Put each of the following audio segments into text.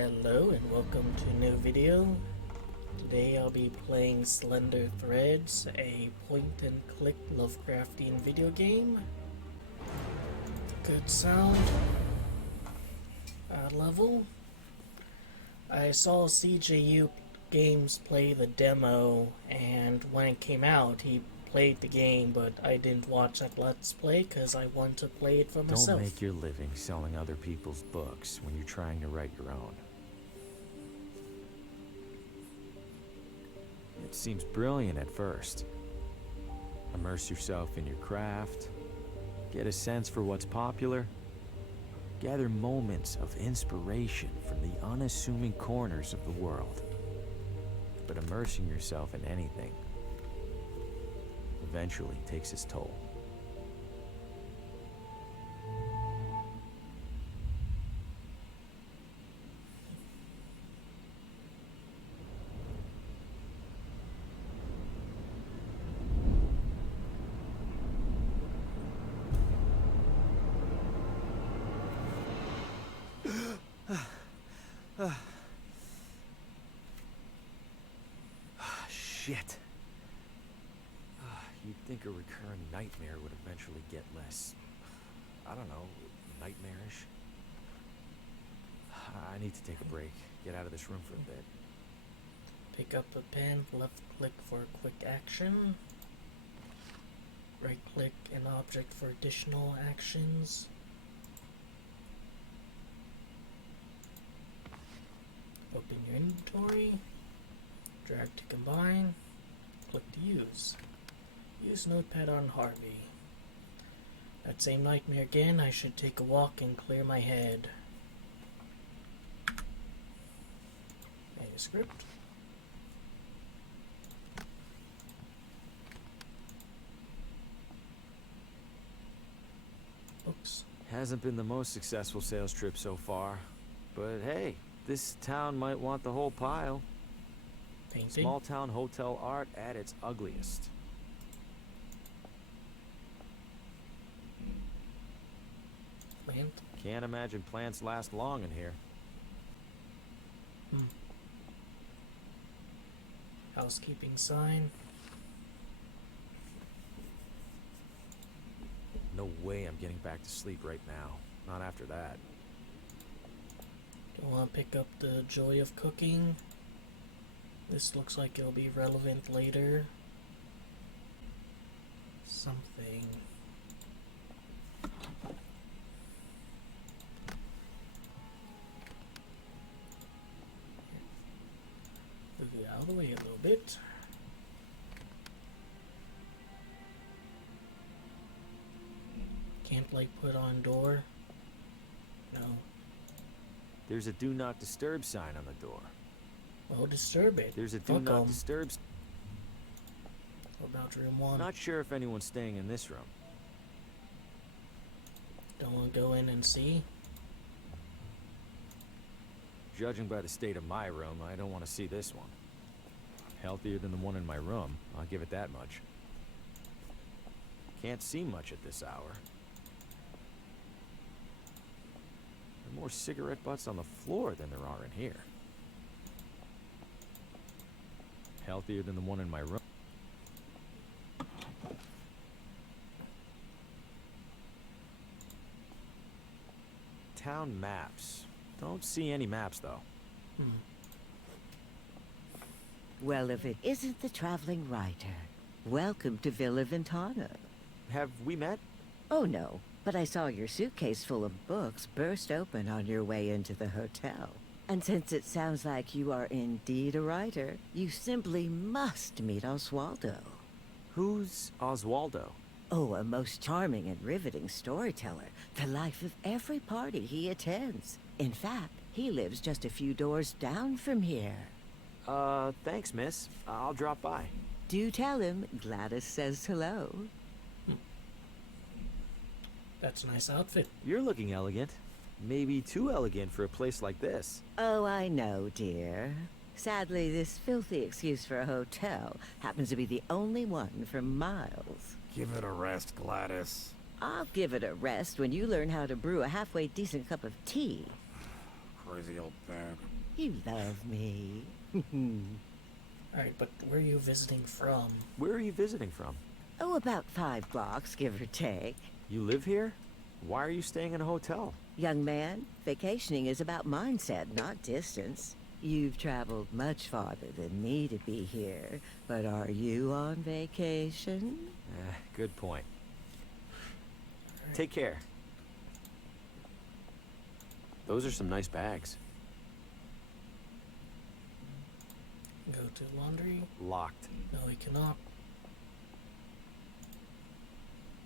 Hello and welcome to a new video. Today I'll be playing Slender Threads, a point-and-click Lovecraftian video game. Good sound. Level. I saw CJU Games play the demo, and when it came out he played the game, but I didn't watch that Let's Play because I want to play it for myself. Don't make your living selling other people's books when you're trying to write your own. It seems brilliant at first. Immerse yourself in your craft, get a sense for what's popular, gather moments of inspiration from the unassuming corners of the world. But immersing yourself in anything eventually takes its toll. Shit. You'd think a recurring nightmare would eventually get less, I don't know, nightmarish. I need to take a break, get out of this room for a bit. Pick up a pen, left click for quick action. Right click an object for additional actions. Open your inventory. Drag to combine. Click to use. Use notepad on Harvey. That same nightmare again, I should take a walk and clear my head. Manuscript. Books. Hasn't been the most successful sales trip so far, but hey, this town might want the whole pile. Painting. Small town hotel art at its ugliest. Plant. Can't imagine plants last long in here. Housekeeping sign. No way I'm getting back to sleep right now. Not after that. Don't want to pick up the joy of cooking. This looks like it'll be relevant later. Something. Move it out of the way a little bit. Can't like put on door. No. There's a do not disturb sign on the door. Well, disturb it. There's a do Fuck not 'em. disturb. What about room one? Not sure if anyone's staying in this room. Don't want to go in and see. Judging by the state of my room, I don't want to see this one. Healthier than the one in my room, I'll give it that much. Can't see much at this hour. There are more cigarette butts on the floor than there are in here. Healthier than the one in my room. Town maps. Don't see any maps, though. Well, if it isn't the traveling writer, welcome to Villa Ventana. Have we met? Oh, no, but I saw your suitcase full of books burst open on your way into the hotel. And since it sounds like you are indeed a writer, you simply must meet Oswaldo. Who's Oswaldo? Oh, a most charming and riveting storyteller, the life of every party he attends. In fact, he lives just a few doors down from here. Thanks, miss. I'll drop by. Do tell him Gladys says hello. That's a nice outfit. You're looking elegant. Maybe too elegant for a place like this. Oh, I know, dear. Sadly, this filthy excuse for a hotel happens to be the only one for miles. Give it a rest, Gladys. I'll give it a rest when you learn how to brew a halfway decent cup of tea. crazy old bag. You love me. Alright, but where are you visiting from? Where are you visiting from? Oh, about 5 blocks, give or take. You live here? Why are you staying in a hotel? Young man, vacationing is about mindset, not distance. You've traveled much farther than me to be here, but are you on vacation? Good point. Take care. Those are some nice bags. Go to laundry. Locked. No, we cannot.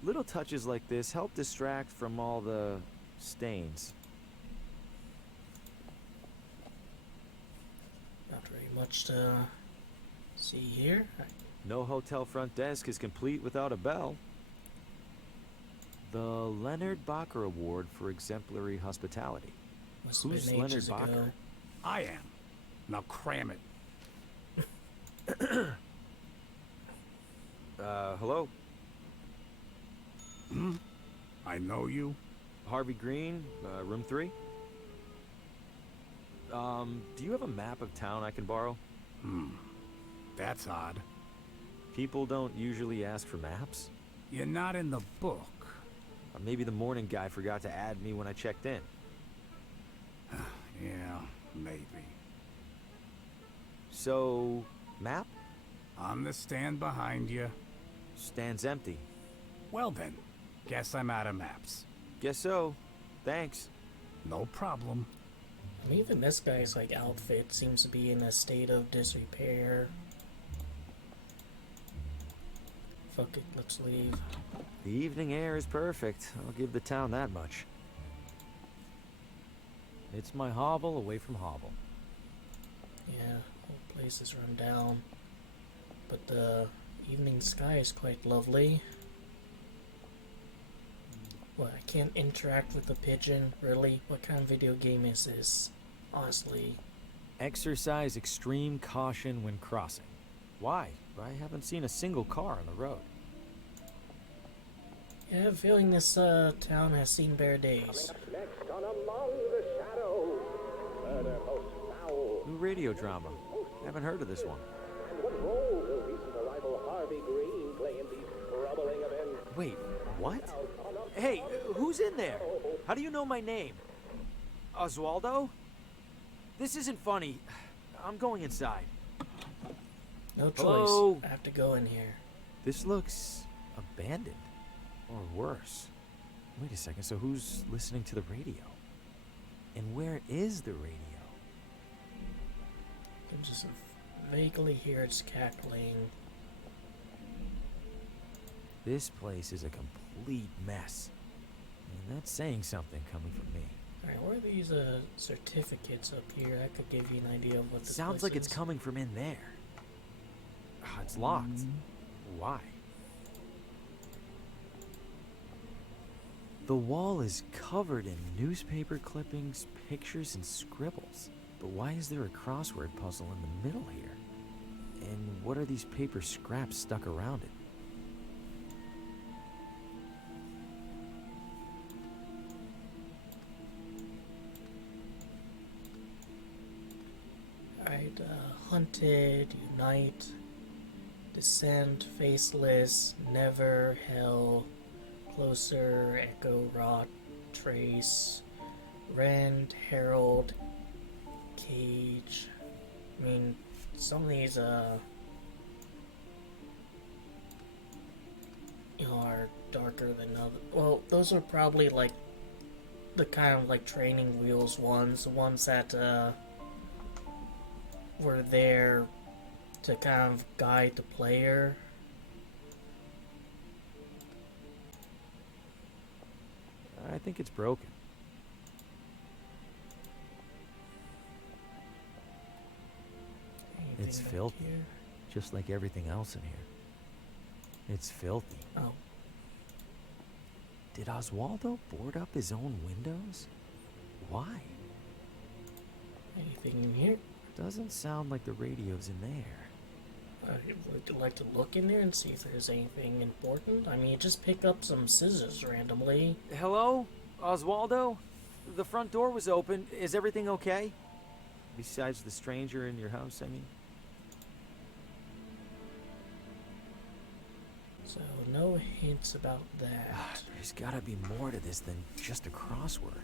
Little touches like this help distract from all the stains. Not very much to see here. No hotel front desk is complete without a bell. The Leonard Bacher Award for Exemplary Hospitality. Must have Who's been Leonard ages ago. Bacher? I am. Now cram it. Hello? I know you. Harvey Green, room 3? Do you have a map of town I can borrow? That's odd. People don't usually ask for maps. You're not in the book. Maybe the morning guy forgot to add me when I checked in. Yeah, maybe. So, map? On the stand behind you. Stands empty. Well then, guess I'm out of maps. Guess so. Thanks. No problem. And even this guy's like outfit seems to be in a state of disrepair. Fuck it, let's leave. The evening air is perfect. I'll give the town that much. It's my hovel away from hovel. Yeah, whole place is run down. But the evening sky is quite lovely. What, I can't interact with the pigeon? Really? What kind of video game is this? Honestly. Exercise extreme caution when crossing. Why? I haven't seen a single car on the road. Yeah, I have a feeling this town has seen better days. Next on Among the Shadows, murder most foul. New radio drama. Haven't heard of this one. And what role will recent arrival Harvey Green play in these troubling events? Wait, what? Hey, who's in there? How do you know my name? Oswaldo? This isn't funny. I'm going inside. No choice. Hello? I have to go in here. This looks abandoned. Or worse. Wait a second, so who's listening to the radio? And where is the radio? I can just vaguely hear its cackling. This place is a complete mess. And that's saying something coming from me. Alright, where are these certificates up here? That could give you an idea of what this Sounds place like it's is. coming from in there. Ah, it's locked. Why? The wall is covered in newspaper clippings, pictures, and scribbles. But why is there a crossword puzzle in the middle here? And what are these paper scraps stuck around it? Alright, hunted, unite, descend, faceless, never, hell, closer, echo, rot, trace, rend, herald, cage. I mean, some of these, you know, are darker than other. Well, those are probably like the kind of like training wheels ones, the ones that, were there to kind of guide the player. I think it's broken. Anything It's back filthy. here? Just like everything else in here. It's filthy. Oh, Did Oswaldo board up his own windows? Why? anything in here? Doesn't sound like the radio's in there. Would you like to look in there and see if there's anything important? I mean, you just pick up some scissors randomly. Hello? Oswaldo? The front door was open. Is everything okay? Besides the stranger in your house, I mean. So, no hints about that. There's gotta be more to this than just a crossword.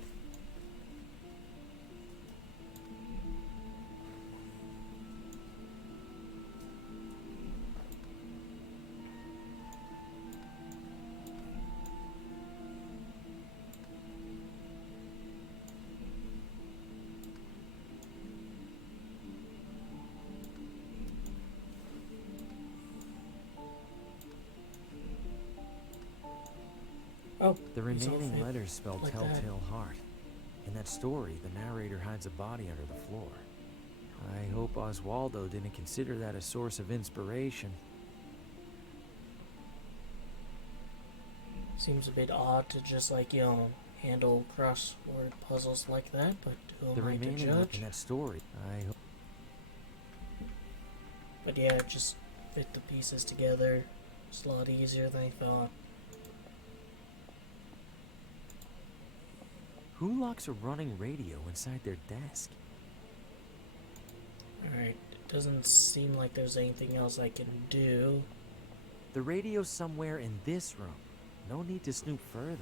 Oh, The it's all remaining fake letters spell like that. Telltale Heart. In that story, the narrator hides a body under the floor. I hope Oswaldo didn't consider that a source of inspiration. Seems a bit odd to just like, handle crossword puzzles like that, but who The am I to remaining judge? in that story, I hope. But yeah, just fit the pieces together. It's a lot easier than I thought. Who locks a running radio inside their desk? Alright, it doesn't seem like there's anything else I can do. The radio's somewhere in this room. No need to snoop further.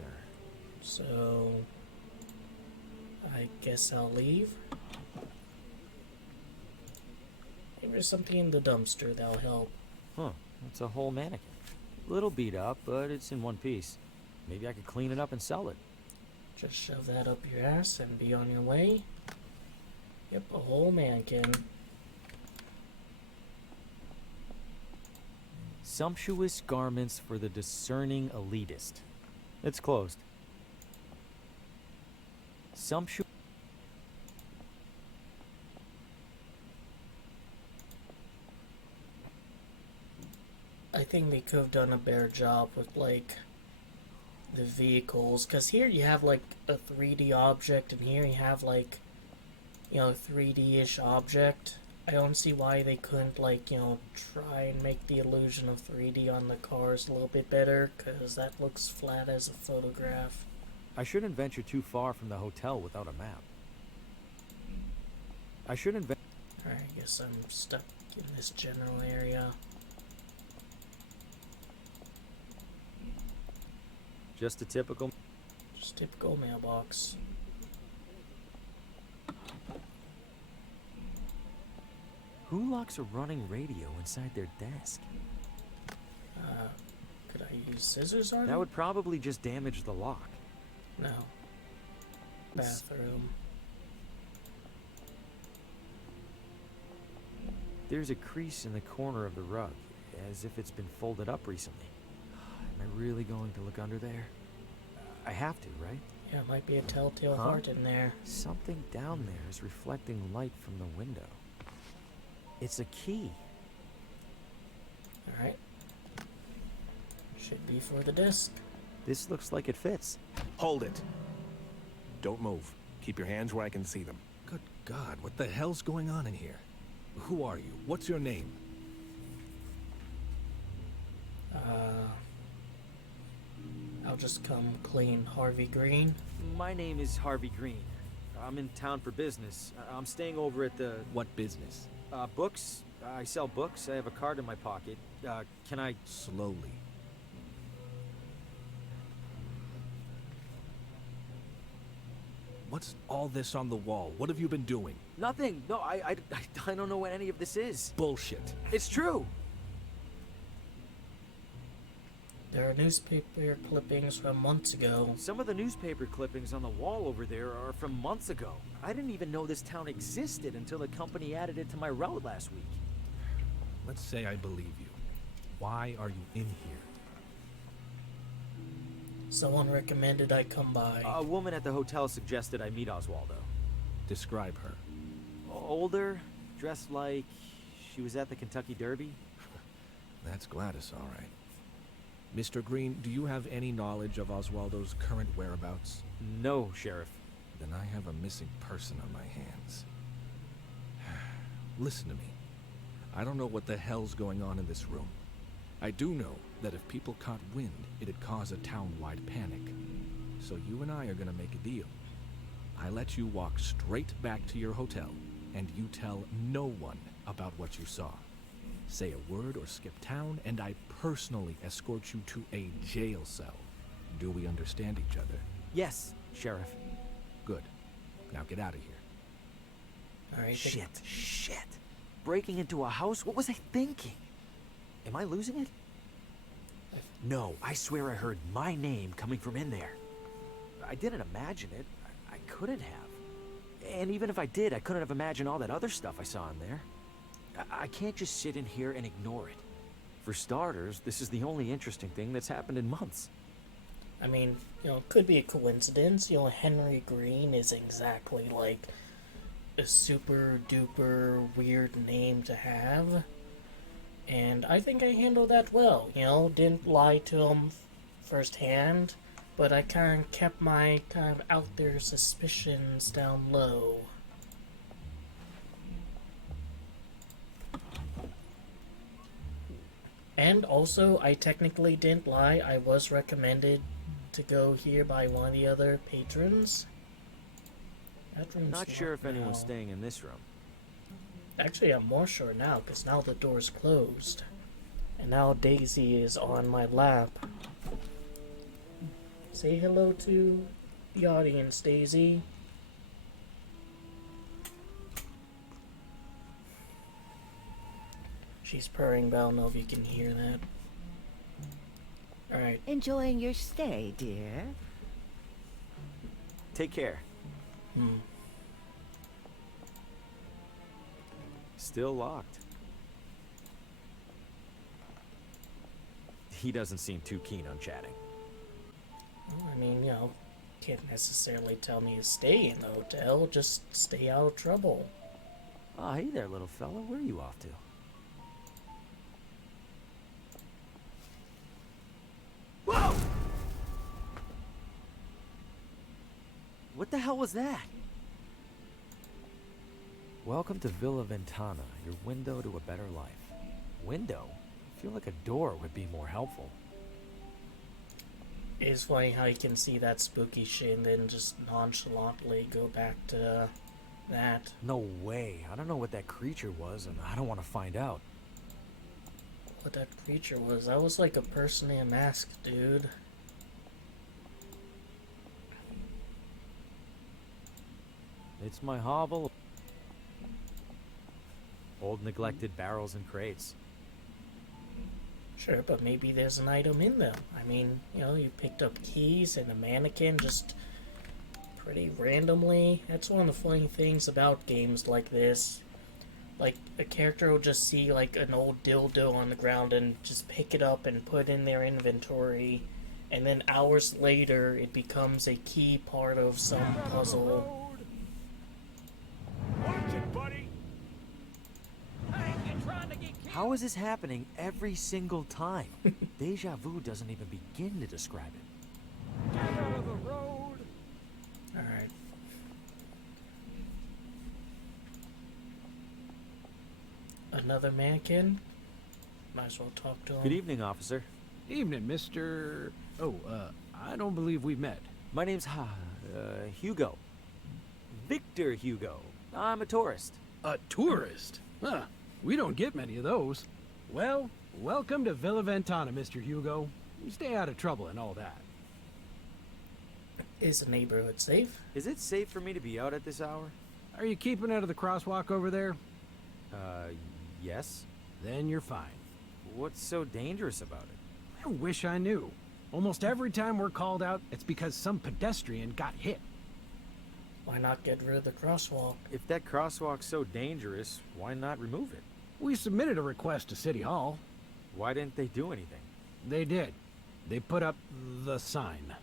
So, I guess I'll leave. Maybe there's something in the dumpster that'll help. Huh, it's a whole mannequin. Little beat up, but it's in one piece. Maybe I could clean it up and sell it. Just shove that up your ass and be on your way. Yep, a whole mannequin. Sumptuous garments for the discerning elitist. It's closed. Sumptuous. I think they could have done a better job with, like, the vehicles. Because here you have, like, a 3D object, and here you have, like, 3D-ish object. I don't see why they couldn't, like, try and make the illusion of 3D on the cars a little bit better, because that looks flat as a photograph. I shouldn't venture too far from the hotel without a map. I shouldn't venture. Alright, I guess I'm stuck in this general area. Just a typical. Just typical mailbox. Who locks a running radio inside their desk? Could I use scissors on it? That would probably just damage the lock. No. Bathroom. There's a crease in the corner of the rug, as if it's been folded up recently. Am I really going to look under there? I have to, right? Yeah, it might be a telltale Huh? heart in there. Something down there is reflecting light from the window. It's a key. Alright. Should be for the desk. This looks like it fits. Hold it. Don't move. Keep your hands where I can see them. Good God, what the hell's going on in here? Who are you? What's your name? I'll just come clean. Harvey Green. My name is Harvey Green. I'm in town for business. I'm staying over at the What business? books. I sell books. I have a card in my pocket. Can I? Slowly. What's all this on the wall? What have you been doing? Nothing. No, I don't know what any of this is. Bullshit. It's true. There are newspaper clippings from months ago. Some of the newspaper clippings on the wall over there are from months ago. I didn't even know this town existed until the company added it to my route last week. Let's say I believe you. Why are you in here? Someone recommended I come by. A woman at the hotel suggested I meet Oswaldo. Describe her. Older, dressed like she was at the Kentucky Derby. That's Gladys, all right. Mr. Green, do you have any knowledge of Oswaldo's current whereabouts? No, Sheriff. Then I have a missing person on my hands. Listen to me. I don't know what the hell's going on in this room. I do know that if people caught wind, it'd cause a town-wide panic. So you and I are gonna make a deal. I let you walk straight back to your hotel, and you tell no one about what you saw. Say a word or skip town, and I personally escort you to a jail cell. Do we understand each other? Yes, Sheriff. Good. Now get out of here. Alright. Shit. Breaking into a house? What was I thinking? Am I losing it? No, I swear I heard my name coming from in there. I didn't imagine it. I couldn't have. And even if I did, I couldn't have imagined all that other stuff I saw in there. I can't just sit in here and ignore it. For starters, this is the only interesting thing that's happened in months. I mean, it could be a coincidence. Henry Green is exactly like a super duper weird name to have. And I think I handled that well. Didn't lie to him firsthand, but I kind of kept my kind of out there suspicions down low. And also, I technically didn't lie. I was recommended to go here by one of the other patrons. That room's Not sure if locked anyone's now. staying in this room. Actually, I'm more sure now, because now the door's closed. And now Daisy is on my lap. Say hello to the audience, Daisy. She's purring, but I don't know if you can hear that. Alright. Enjoying your stay, dear? Take care. Hmm. Still locked. He doesn't seem too keen on chatting. Well, I mean, can't necessarily tell me to stay in the hotel, just stay out of trouble. Oh, hey there, little fella. Where are you off to? Whoa! What the hell was that? Welcome to Villa Ventana, your window to a better life. Window? I feel like a door would be more helpful. It's funny how you can see that spooky shit and then just nonchalantly go back to that. No way. I don't know what that creature was, and I don't want to find out. What that creature was, that was like a person in a mask, dude. It's my hovel. Old neglected barrels and crates. Sure, but maybe there's an item in them. I mean, you picked up keys and a mannequin just pretty randomly. That's one of the funny things about games like this. Like, a character will just see, like, an old dildo on the ground and just pick it up and put it in their inventory. And then hours later, it becomes a key part of some puzzle. Watch it, buddy! How is this happening every single time? Deja vu doesn't even begin to describe it. Get out of the road! Alright. Another mannequin? Might as well talk to him. Good evening, officer. Evening, Mr. I don't believe we've met. My name's Hugo. Victor Hugo. I'm a tourist. A tourist? Huh. We don't get many of those. Well, welcome to Villa Ventana, Mr. Hugo. Stay out of trouble and all that. Is the neighborhood safe? Is it safe for me to be out at this hour? Are you keeping out of the crosswalk over there? Yes. Then you're fine. What's so dangerous about it? I wish I knew. Almost every time we're called out, it's because some pedestrian got hit. Why not get rid of the crosswalk? If that crosswalk's so dangerous, why not remove it? We submitted a request to City Hall. Why didn't they do anything? They did. They put up the sign.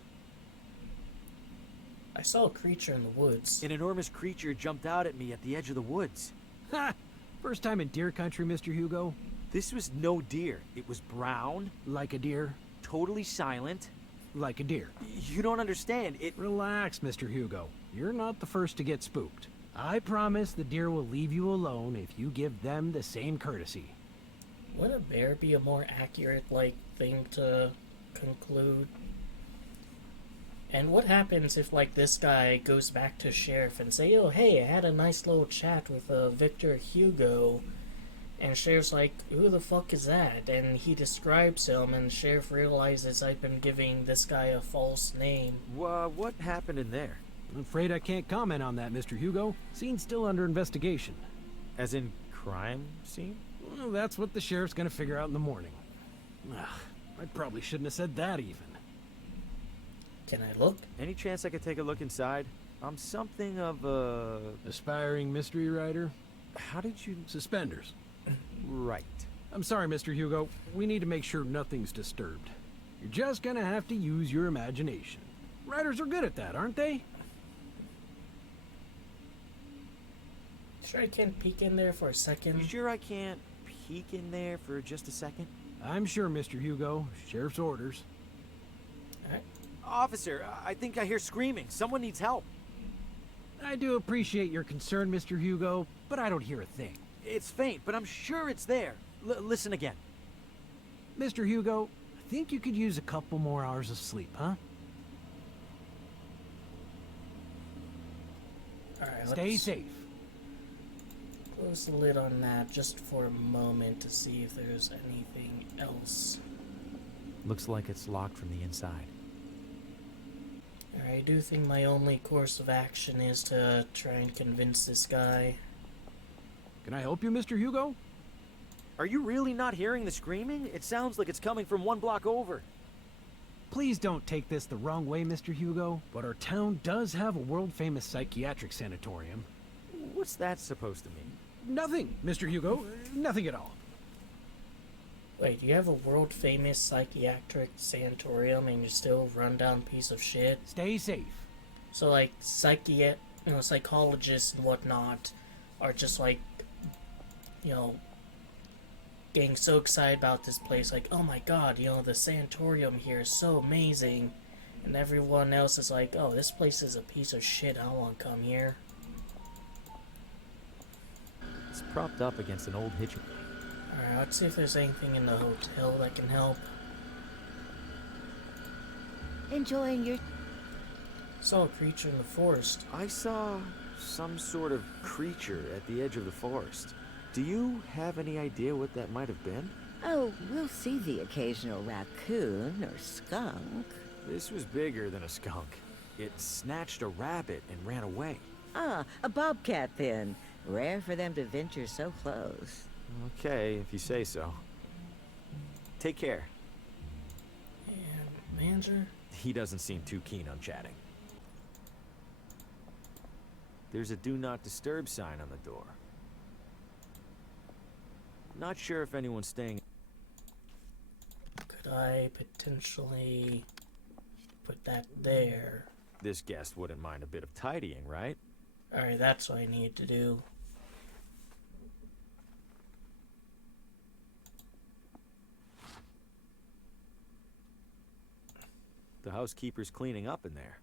I saw a creature in the woods. An enormous creature jumped out at me at the edge of the woods. Ha! First time in deer country, Mr. Hugo? This was no deer. It was brown, Like a deer? totally silent. Like a deer. You don't understand. It... Relax, Mr. Hugo. You're not the first to get spooked. I promise the deer will leave you alone if you give them the same courtesy. Would a bear be a more accurate, thing to conclude? And what happens if, like, this guy goes back to Sheriff and say, oh, hey, I had a nice little chat with Victor Hugo, and Sheriff's like, who the fuck is that? And he describes him, and Sheriff realizes I've been giving this guy a false name. What happened in there? I'm afraid I can't comment on that, Mr. Hugo. Scene's still under investigation. As in crime scene? Well, that's what the sheriff's gonna figure out in the morning. Ugh, I probably shouldn't have said that even. Can I look? Any chance I could take a look inside? I'm something of a... Aspiring mystery writer? How did you... Suspenders. Right. I'm sorry, Mr. Hugo. We need to make sure nothing's disturbed. You're just gonna have to use your imagination. Writers are good at that, aren't they? Sure I can't peek in there for a second? You sure I can't peek in there for just a second? I'm sure, Mr. Hugo. Sheriff's orders. Alright. Officer, I think I hear screaming. Someone needs help. I do appreciate your concern, Mr. Hugo, but I don't hear a thing. It's faint, but I'm sure it's there. Listen again. Mr. Hugo, I think you could use a couple more hours of sleep, huh? Alright, Stay let's safe. close the lid on that just for a moment to see if there's anything else. Looks like it's locked from the inside. I do think my only course of action is to try and convince this guy. Can I help you, Mr. Hugo? Are you really not hearing the screaming? It sounds like it's coming from one block over. Please don't take this the wrong way, Mr. Hugo, but our town does have a world-famous psychiatric sanatorium. What's that supposed to mean? Nothing, Mr. Hugo. Nothing at all. Wait, you have a world-famous psychiatric sanatorium and you're still a run-down piece of shit? Stay safe. So, like, psychologists and whatnot are just, like, you know, getting so excited about this place, like, oh my god, you know, the sanatorium here is so amazing. And everyone else is like, oh, this place is a piece of shit, I don't want to come here. It's propped up against an old hitch. Alright, let's see if there's anything in the hotel that can help. Enjoying your... Saw a creature in the forest. I saw some sort of creature at the edge of the forest. Do you have any idea what that might have been? Oh, we'll see the occasional raccoon or skunk. This was bigger than a skunk. It snatched a rabbit and ran away. Ah, a bobcat then. Rare for them to venture so close. Okay, if you say so. Take care. And manager? He doesn't seem too keen on chatting. There's a do not disturb sign on the door. Not sure if anyone's staying. Could I potentially put that there? This guest wouldn't mind a bit of tidying, right? Alright, that's what I need to do. The housekeeper's cleaning up in there.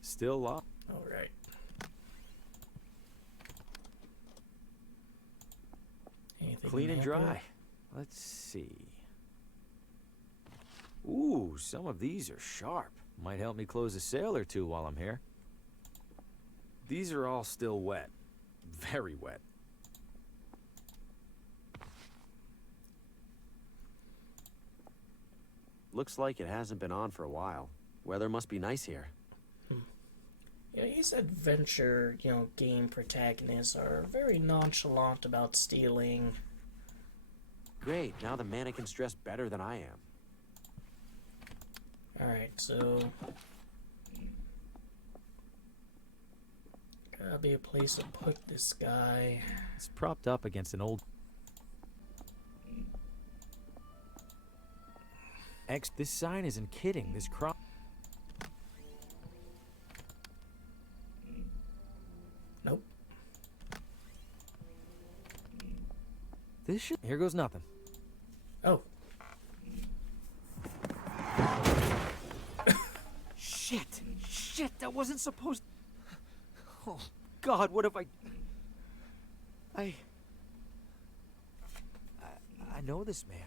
Still locked. Alright. Anything Clean and handy? dry. Let's see. Ooh, some of these are sharp. Might help me close a sale or two while I'm here. These are all still wet. Very wet. Looks like it hasn't been on for a while. Weather must be nice here. Yeah, these adventure, you know, game protagonists are very nonchalant about stealing. Great, now the mannequin's dressed better than I am. Alright, so... gotta be a place to put this guy. It's propped up against an old... This sign isn't kidding. This crop... Nope. This should... Here goes nothing. Oh. Shit! Shit, that wasn't supposed... Oh, God, what have I know this man.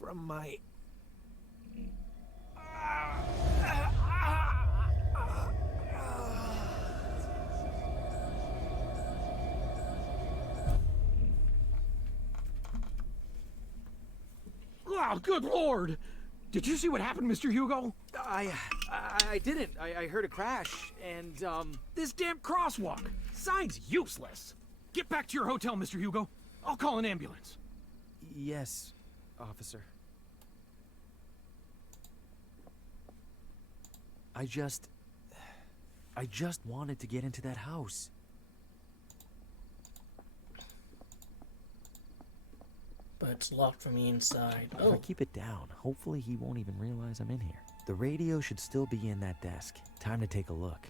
From my... Oh, good lord! Did you see what happened, Mr. Hugo? I didn't. I heard a crash, and, This damn crosswalk! Sign's useless! Get back to your hotel, Mr. Hugo. I'll call an ambulance. Yes, officer. I just wanted to get into that house. But it's locked from the inside. If I Oh, keep it down, hopefully he won't even realize I'm in here. The radio should still be in that desk. Time to take a look.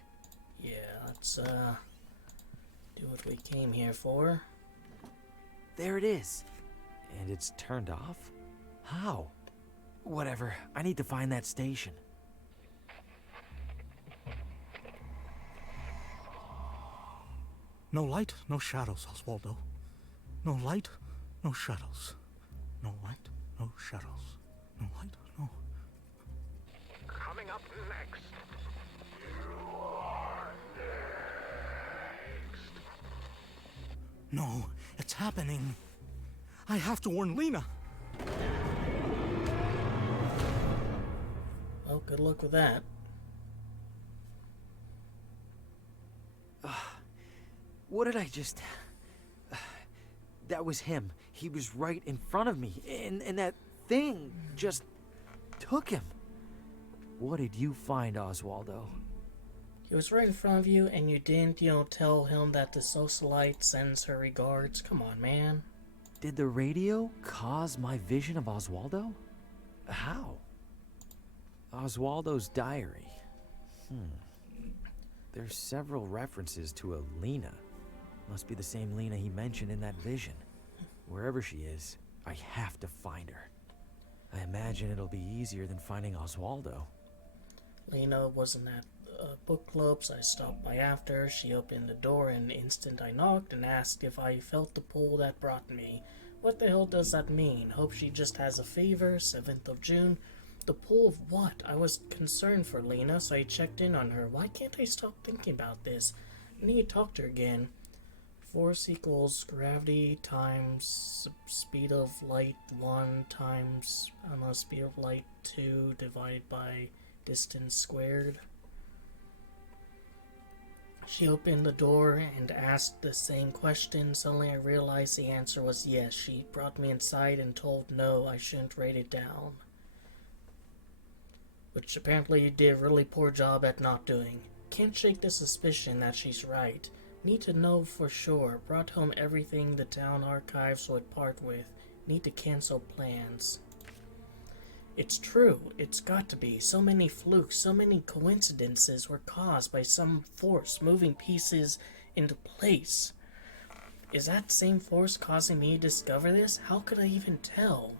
yeah, let's, do what we came here for. There it is. And it's turned off? How? Whatever. I need to find that station. No light, no shadows, Oswaldo. No light, no shadows. No light, no shadows. No light, no... Coming up next. No, it's happening. I have to warn Lena. Well, good luck with that. What did I just... That was him. He was right in front of me. And that thing just took him. What did you find, Oswaldo? He was right in front of you, and you didn't, tell him that the socialite sends her regards. Come on, man. Did the radio cause my vision of Oswaldo? How? Oswaldo's diary. There's several references to a Lena. Must be the same Lena he mentioned in that vision. Wherever she is, I have to find her. I imagine it'll be easier than finding Oswaldo. Lena wasn't at book club, so I stopped by after. She opened the door, and the instant I knocked and asked if I felt the pull that brought me. What the hell does that mean? Hope she just has a fever. 7th of June. The pull of what? I was concerned for Lena, so I checked in on her. Why can't I stop thinking about this? I need to talk to her again. Force equals gravity times speed of light 1 times, speed of light 2 divided by distance squared. She opened the door and asked the same question. Suddenly I realized the answer was yes. She brought me inside and told no, I shouldn't write it down. Which apparently you did a really poor job at not doing. Can't shake the suspicion that she's right. Need to know for sure. Brought home everything the town archives would part with. Need to cancel plans. It's true. It's got to be. So many flukes, so many coincidences were caused by some force moving pieces into place. Is that same force causing me to discover this? How could I even tell?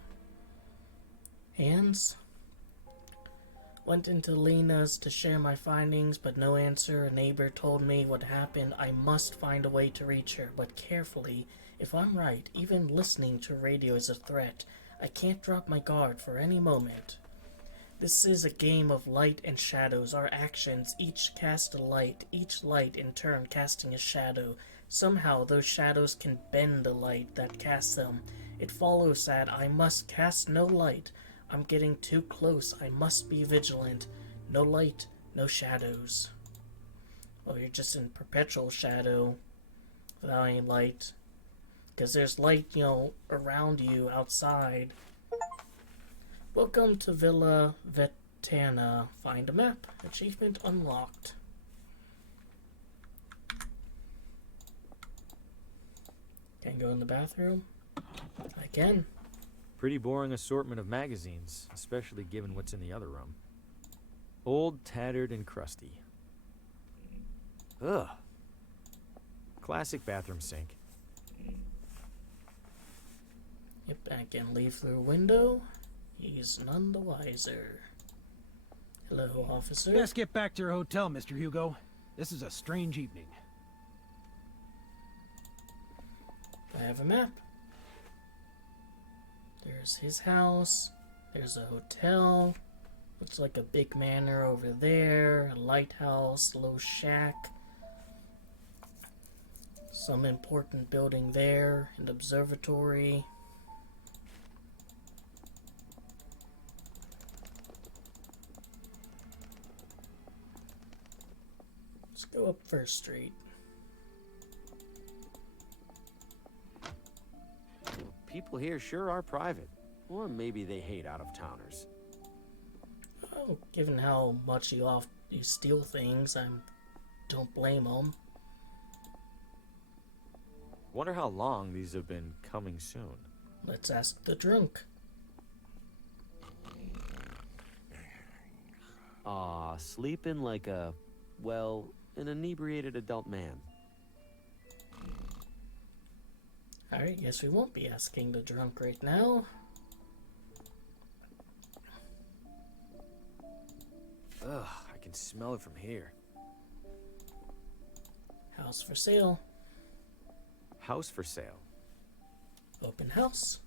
Hands? Went into Lena's to share my findings, but no answer. A neighbor told me what happened. I must find a way to reach her, but carefully. If I'm right, even listening to radio is a threat. I can't drop my guard for any moment. This is a game of light and shadows. Our actions each cast a light, each light in turn casting a shadow. Somehow those shadows can bend the light that casts them. It follows that I must cast no light. I'm getting too close. I must be vigilant. No light, no shadows. Oh, you're just in perpetual shadow without any light. Because there's light, around you outside. Welcome to Villa Vetana. Find a map. Achievement unlocked. Can I go in the bathroom? I can. Pretty boring assortment of magazines, especially given what's in the other room. Old, tattered, and crusty. Ugh. Classic bathroom sink. Yep, I can leave through a window. He's none the wiser. Hello, officer. Best get back to your hotel, Mr. Hugo. This is a strange evening. I have a map. There's his house. There's a hotel. Looks like a big manor over there. A lighthouse, a little shack. Some important building there. An observatory. Let's go up First Street. People here sure are private. Or maybe they hate out-of-towners. Oh, given how much you steal things, I don't blame them. Wonder how long these have been coming soon. Let's ask the drunk. Sleeping like a, well, an inebriated adult man. Alright, guess we won't be asking the drunk right now. Ugh, I can smell it from here. House for sale. House for sale. Open house.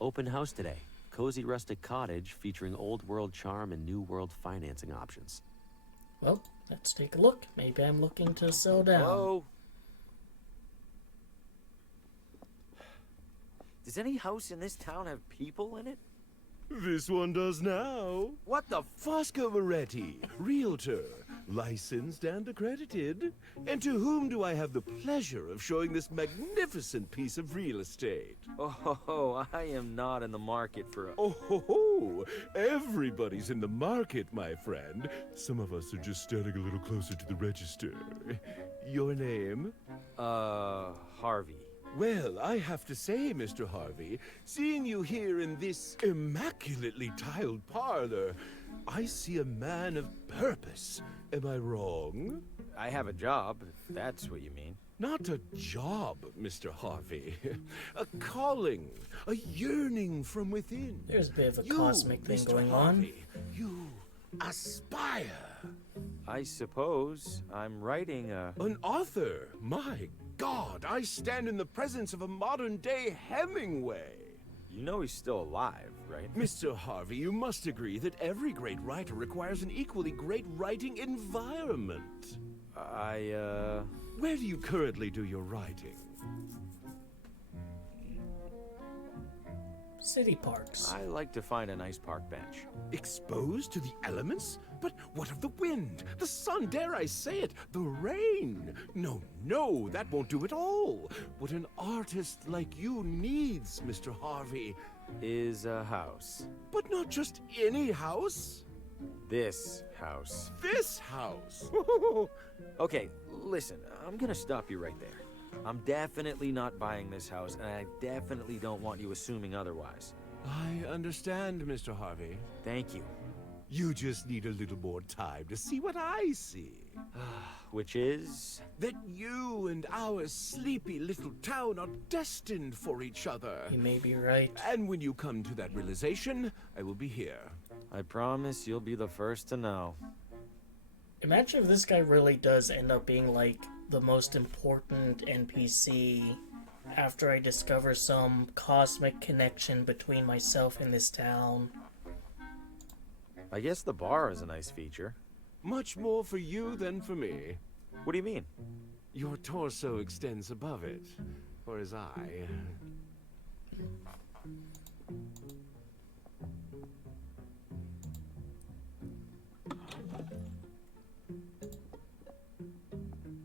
Open house today. Cozy rustic cottage featuring old world charm and new world financing options. Well, let's take a look. Maybe I'm looking to sell down. Hello? Does any house in this town have people in it? This one does now. What the Fosco Moretti, realtor, licensed and accredited. And to whom do I have the pleasure of showing this magnificent piece of real estate? Oh, I am not in the market for a... Oh, ho, ho. Everybody's in the market, my friend. Some of us are just standing a little closer to the register. Your name? Harvey. Well, I have to say, Mr. Harvey, seeing you here in this immaculately tiled parlor, I see a man of purpose. Am I wrong? I have a job, if that's what you mean. Not a job, Mr. Harvey. A calling, a yearning from within. There's a bit of a You, cosmic thing Mr. going Harvey, you aspire. I suppose I'm writing a... An author? My God, I stand in the presence of a modern-day Hemingway. You know he's still alive, right? Mr. Harvey, you must agree that every great writer requires an equally great writing environment. Where do you currently do your writing? City parks. I like to find a nice park bench. Exposed to the elements? But what of the wind, the sun, dare I say it, the rain? No, no, that won't do at all. What an artist like you needs, Mr. Harvey. Is a house. But not just any house. This house. This house. Okay, listen, I'm gonna stop you right there. I'm definitely not buying this house, and I definitely don't want you assuming otherwise. I understand, Mr. Harvey. Thank you. You just need a little more time to see what I see. Which is? That you and our sleepy little town are destined for each other. You may be right. And when you come to that realization, I will be here. I promise you'll be the first to know. Imagine if this guy really does end up being like the most important NPC after I discover some cosmic connection between myself and this town. I guess the bar is a nice feature. Much more for you than for me. What do you mean? Your torso extends above it, or as I.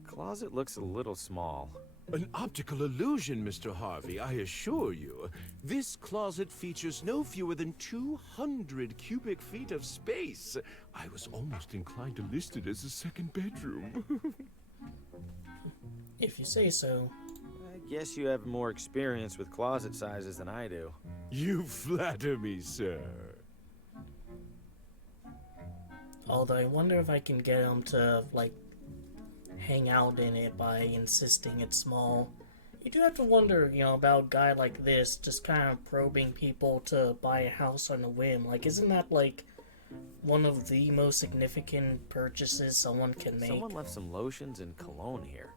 Closet looks a little small. An optical illusion, Mr. Harvey, I assure you. This closet features no fewer than 200 cubic feet of space. I was almost inclined to list it as a second bedroom. If you say so. I guess you have more experience with closet sizes than I do. You flatter me, sir. Although I wonder if I can get him to, like, hang out in it by insisting it's small. You do have to wonder, you know, about a guy like this just kind of probing people to buy a house on a whim. Like, isn't that, like, one of the most significant purchases someone can make. Someone left some lotions and cologne here.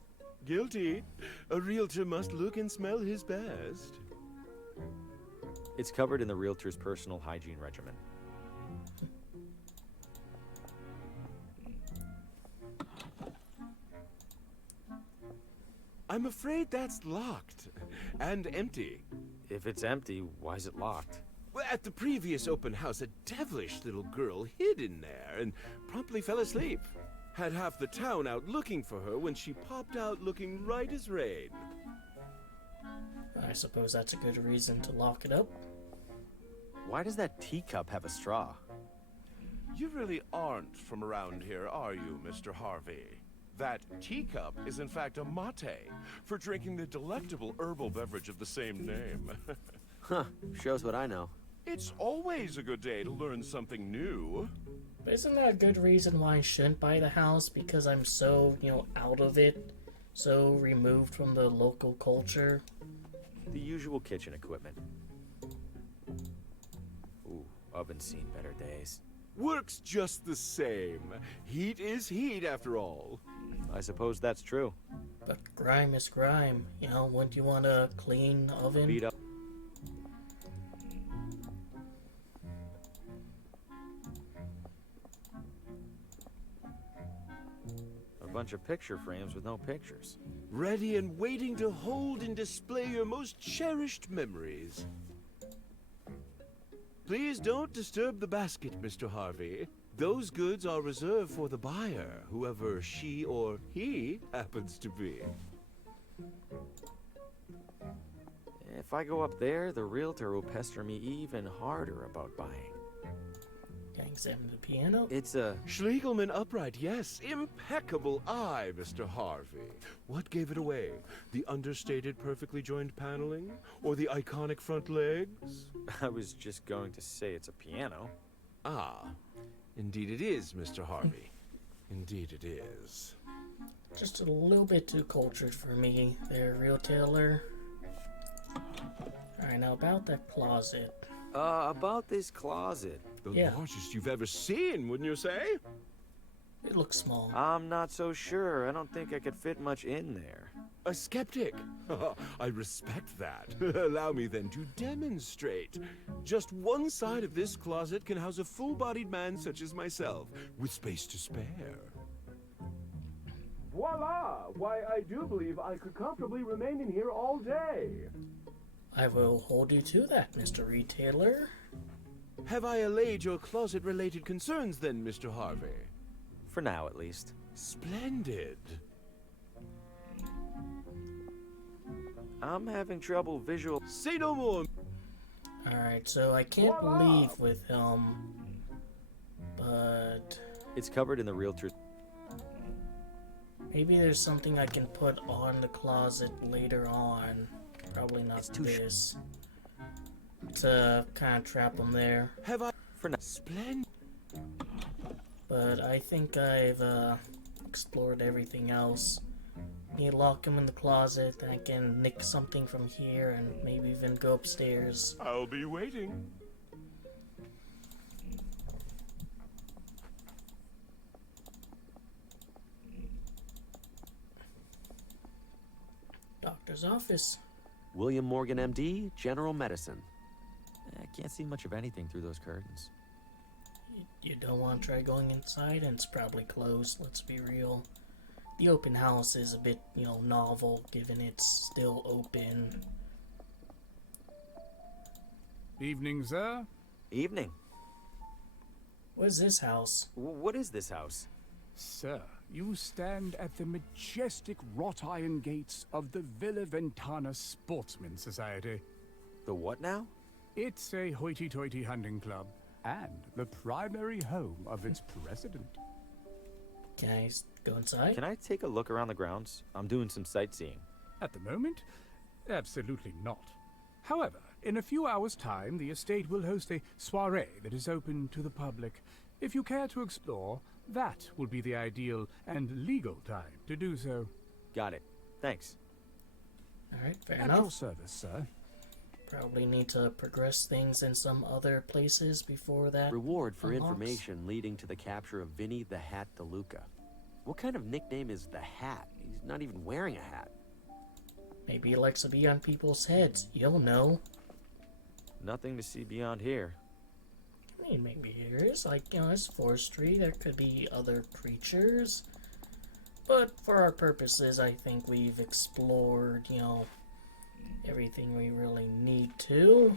Guilty. A realtor must look and smell his best. It's covered in the realtor's personal hygiene regimen. I'm afraid that's locked and empty. If it's empty, why is it locked? Well, at the previous open house, a devilish little girl hid in there and promptly fell asleep. Had half the town out looking for her when she popped out looking right as rain. I suppose that's a good reason to lock it up. Why does that teacup have a straw? You really aren't from around here, are you, Mr. Harvey? That teacup is in fact a mate, for drinking the delectable herbal beverage of the same name. Huh, shows what I know. It's always a good day to learn something new. But isn't that a good reason why I shouldn't buy the house? Because I'm so, out of it, so removed from the local culture. The usual kitchen equipment. Ooh, oven's seen better days. Works just the same. Heat is heat, after all. I suppose that's true. But grime is grime. Wouldn't you want a clean oven? Beat up. A bunch of picture frames with no pictures. Ready and waiting to hold and display your most cherished memories. Please don't disturb the basket, Mr. Harvey. Those goods are reserved for the buyer, whoever she or he happens to be. If I go up there, the realtor will pester me even harder about buying. Can I examine the piano? It's a... Schlegelman upright, yes. Impeccable eye, Mr. Harvey. What gave it away? The understated, perfectly joined paneling? Or the iconic front legs? I was just going to say it's a piano. Ah, indeed it is, Mr. Harvey. Indeed it is. Just a little bit too cultured for me there, real Taylor. Alright, now about that closet. About this closet. The largest you've ever seen, wouldn't you say? It looks small. I'm not so sure. I don't think I could fit much in there. A skeptic. I respect that. Allow me then to demonstrate. Just one side of this closet can house a full-bodied man such as myself, with space to spare. Voila! Why, I do believe I could comfortably remain in here all day. I will hold you to that, Mr. Retailer. Have I allayed your closet-related concerns then, Mr. Harvey? For now, at least. Splendid. I'm having trouble visual... Say no more. Alright, so I can't leave with him, but... It's covered in the realtor's... Maybe there's something I can put on the closet later on. Probably not this. To kind of trap him there. Have I... For now. Splendid. But I think I've explored everything else. You lock him in the closet, and I can nick something from here and maybe even go upstairs. I'll be waiting. Doctor's office. William Morgan, MD, General Medicine. I can't see much of anything through those curtains. You don't want to try going inside, and it's probably closed, let's be real. The open house is a bit, novel, given it's still open. Evening, sir. Evening. What is this house? What is this house? Sir, you stand at the majestic wrought iron gates of the Villa Ventana Sportsman Society. The what now? It's a hoity-toity hunting club, and the primary home of its president. Can I go inside? Can I take a look around the grounds? I'm doing some sightseeing. At the moment, absolutely not. However, in a few hours' time, the estate will host a soiree that is open to the public. If you care to explore, that will be the ideal and legal time to do so. Got it. Thanks. Alright, fair At your enough. service, sir. Probably need to progress things in some other places before that. Reward for unlocks. information leading to the capture of Vinny the Hat DeLuca. What kind of nickname is the Hat? He's not even wearing a hat. Maybe he likes to be on people's heads. You'll know. Nothing to see beyond here. I mean, maybe there's, like, you know, it's forestry. There could be other creatures. But for our purposes, I think we've explored, you know, everything we really need to.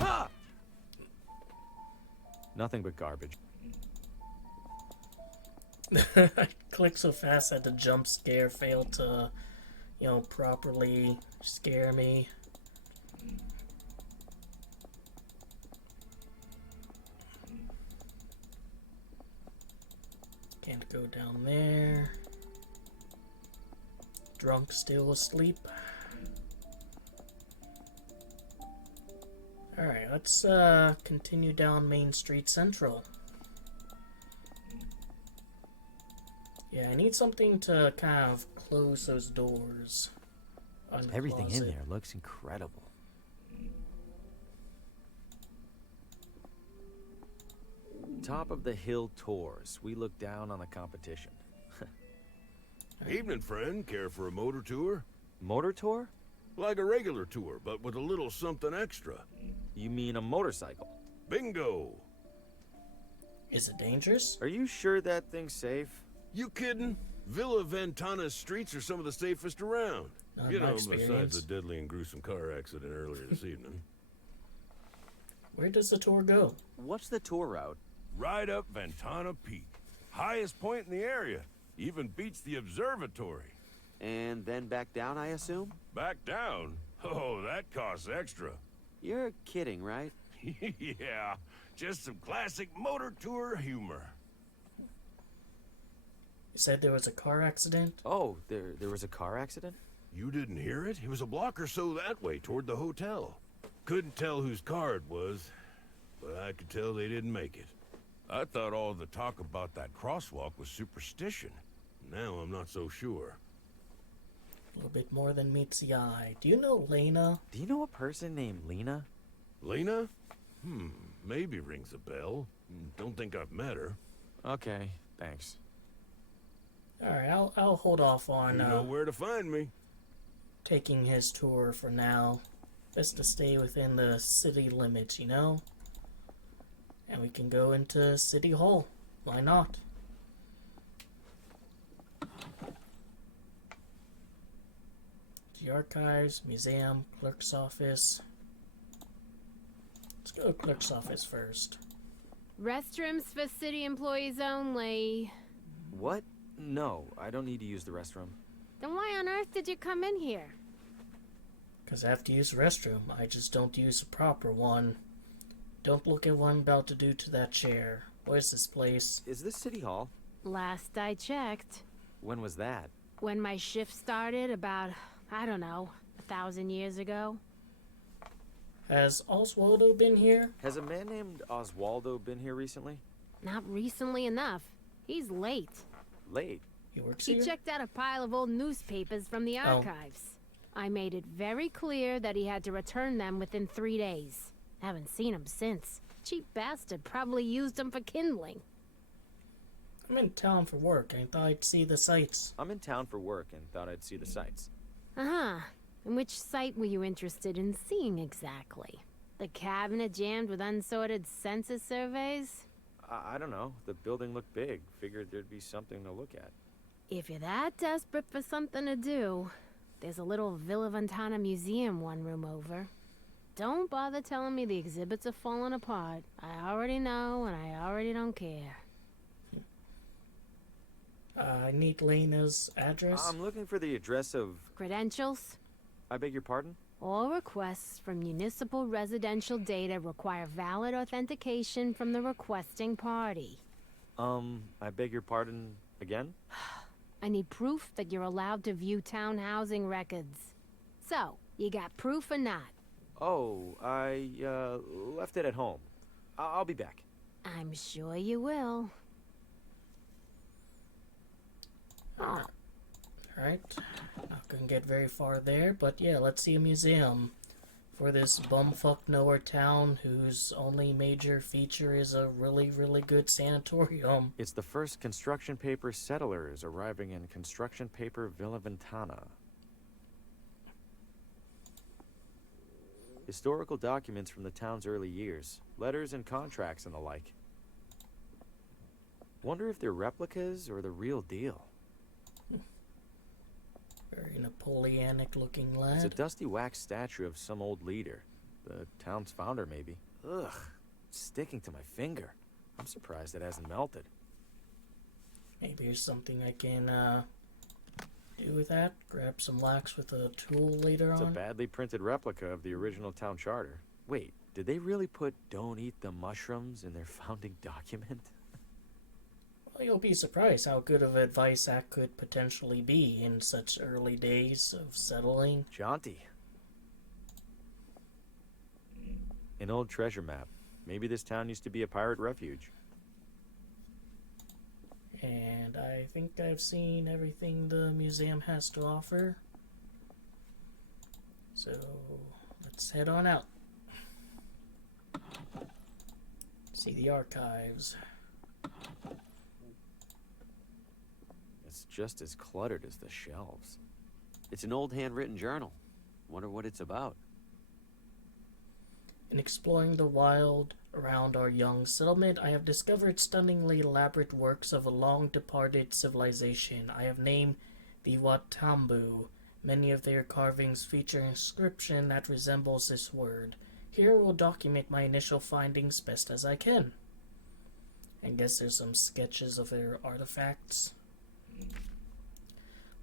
Ah! Nothing but garbage. I clicked so fast that the jump scare failed to, you know, properly scare me. Can't go down there. Drunk, still asleep. Alright, let's continue down Main Street Central. Yeah, I need something to kind of close those doors. On the Everything closet. in there looks incredible. Top of the hill tours. We look down on the competition. Evening, friend. Care for a motor tour? Motor tour? Like a regular tour, but with a little something extra. You mean a motorcycle? Bingo! Is it dangerous? Are you sure that thing's safe? You kidding? Villa Ventana's streets are some of the safest around. Not You my know, experience. besides the deadly and gruesome car accident earlier this evening. Where does the tour go? What's the tour route? Right up Ventana Peak. Highest point in the area. Even beats the observatory. And then back down, I assume? Back down? Oh, that costs extra. You're kidding, right? Yeah, just some classic motor tour humor. You said there was a car accident? Oh, there was a car accident? You didn't hear it? It was a block or so that way, toward the hotel. Couldn't tell whose car it was, but I could tell they didn't make it. I thought all the talk about that crosswalk was superstition. Now I'm not so sure. A little bit more than meets the eye. Do you know Lena? Do you know a person named Lena? Lena? Maybe rings a bell. Don't think I've met her. Okay, thanks. Alright, I'll hold off on You know where to find me. taking his tour for now. Best to stay within the city limits, you know? And we can go into City Hall. Why not? The archives, museum, clerk's office. Let's go to clerk's office first. Restrooms for city employees only. What? No, I don't need to use the restroom. Then why on earth did you come in here? Because I have to use the restroom. I just don't use a proper one. Don't look at what I'm about to do to that chair. Where's this place? Is this City Hall? Last I checked. When was that? When my shift started about, I don't know, 1,000 years ago. Has Oswaldo been here? Has a man named Oswaldo been here recently? Not recently enough. He's late. Late? He works He here? checked out a pile of old newspapers from the archives. I made it very clear that he had to return them within 3 days. Haven't seen him since. Cheap bastard probably used them for kindling. I'm in town for work. I thought I'd see the sights. I'm in town for work and thought I'd see the sights. Uh-huh. And which site were you interested in seeing exactly? The cabinet jammed with unsorted census surveys? I don't know. The building looked big. Figured there'd be something to look at. If you're that desperate for something to do, there's a little Villa Ventana museum one room over. Don't bother telling me the exhibits are falling apart. I already know, and I already don't care. I need Lena's address. I'm looking for the address of... Credentials? I beg your pardon? All requests from municipal residential data require valid authentication from the requesting party. I beg your pardon again? I need proof that you're allowed to view town housing records. So, you got proof or not? Oh, I, left it at home. I'll be back. I'm sure you will. Oh. Alright, not gonna get very far there, but yeah, let's see a museum for this bumfuck nowhere town whose only major feature is a really, really good sanatorium. It's the first construction paper settlers arriving in construction paper Villa Ventana. Historical documents from the town's early years, letters and contracts and the like. Wonder if they're replicas or the real deal. Very Napoleonic looking lad. It's a dusty wax statue of some old leader. The town's founder, maybe. Ugh, it's sticking to my finger. I'm surprised it hasn't melted. Maybe there's something I can do with that. Grab some wax with a tool later It's on. a badly printed replica of the original town charter. Wait, did they really put "Don't eat the mushrooms" in their founding document? Well, you'll be surprised how good of advice that could potentially be in such early days of settling. Jaunty. An old treasure map. Maybe this town used to be a pirate refuge. And I think I've seen everything the museum has to offer. So let's head on out. See the archives. It's just as cluttered as the shelves. It's an old handwritten journal. Wonder what it's about. In exploring the wild around our young settlement, I have discovered stunningly elaborate works of a long-departed civilization. I have named the Watambu. Many of their carvings feature inscription that resembles this word. Here we'll document my initial findings best as I can. I guess there's some sketches of their artifacts.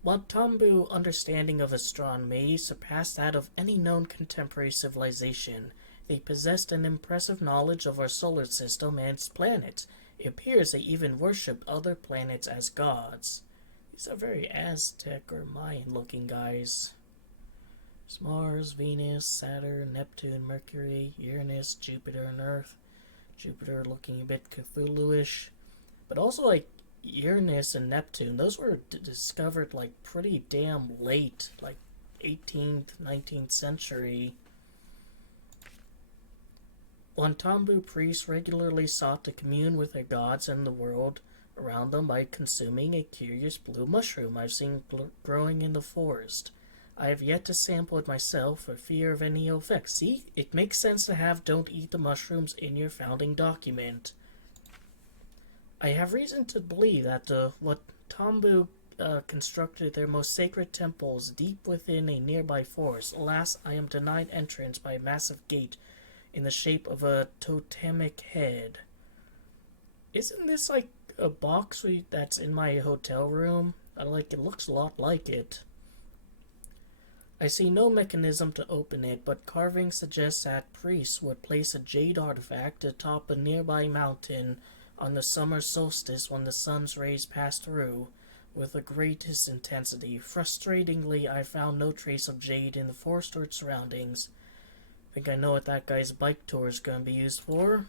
Watambu understanding of astronomy surpassed that of any known contemporary civilization. They possessed an impressive knowledge of our solar system and its planets. It appears they even worship other planets as gods. These are very Aztec or Mayan looking guys. There's Mars, Venus, Saturn, Neptune, Mercury, Uranus, Jupiter, and Earth. Jupiter looking a bit Cthulhu-ish. But also like Uranus and Neptune, those were discovered like pretty damn late, like 18th, 19th century. Watambu priests regularly sought to commune with their gods and the world around them by consuming a curious blue mushroom I've seen growing in the forest. I have yet to sample it myself for fear of any ill effects. See, it makes sense to have "Don't eat the mushrooms" in your founding document. I have reason to believe that the Watambu constructed their most sacred temples deep within a nearby forest. Alas, I am denied entrance by a massive gate in the shape of a totemic head. Isn't this like a box that's in my hotel room? It looks a lot like it. I see no mechanism to open it, but carving suggests that priests would place a jade artifact atop a nearby mountain on the summer solstice when the sun's rays pass through with the greatest intensity. Frustratingly, I found no trace of jade in the forest or its surroundings. I think I know what that guy's bike tour is going to be used for.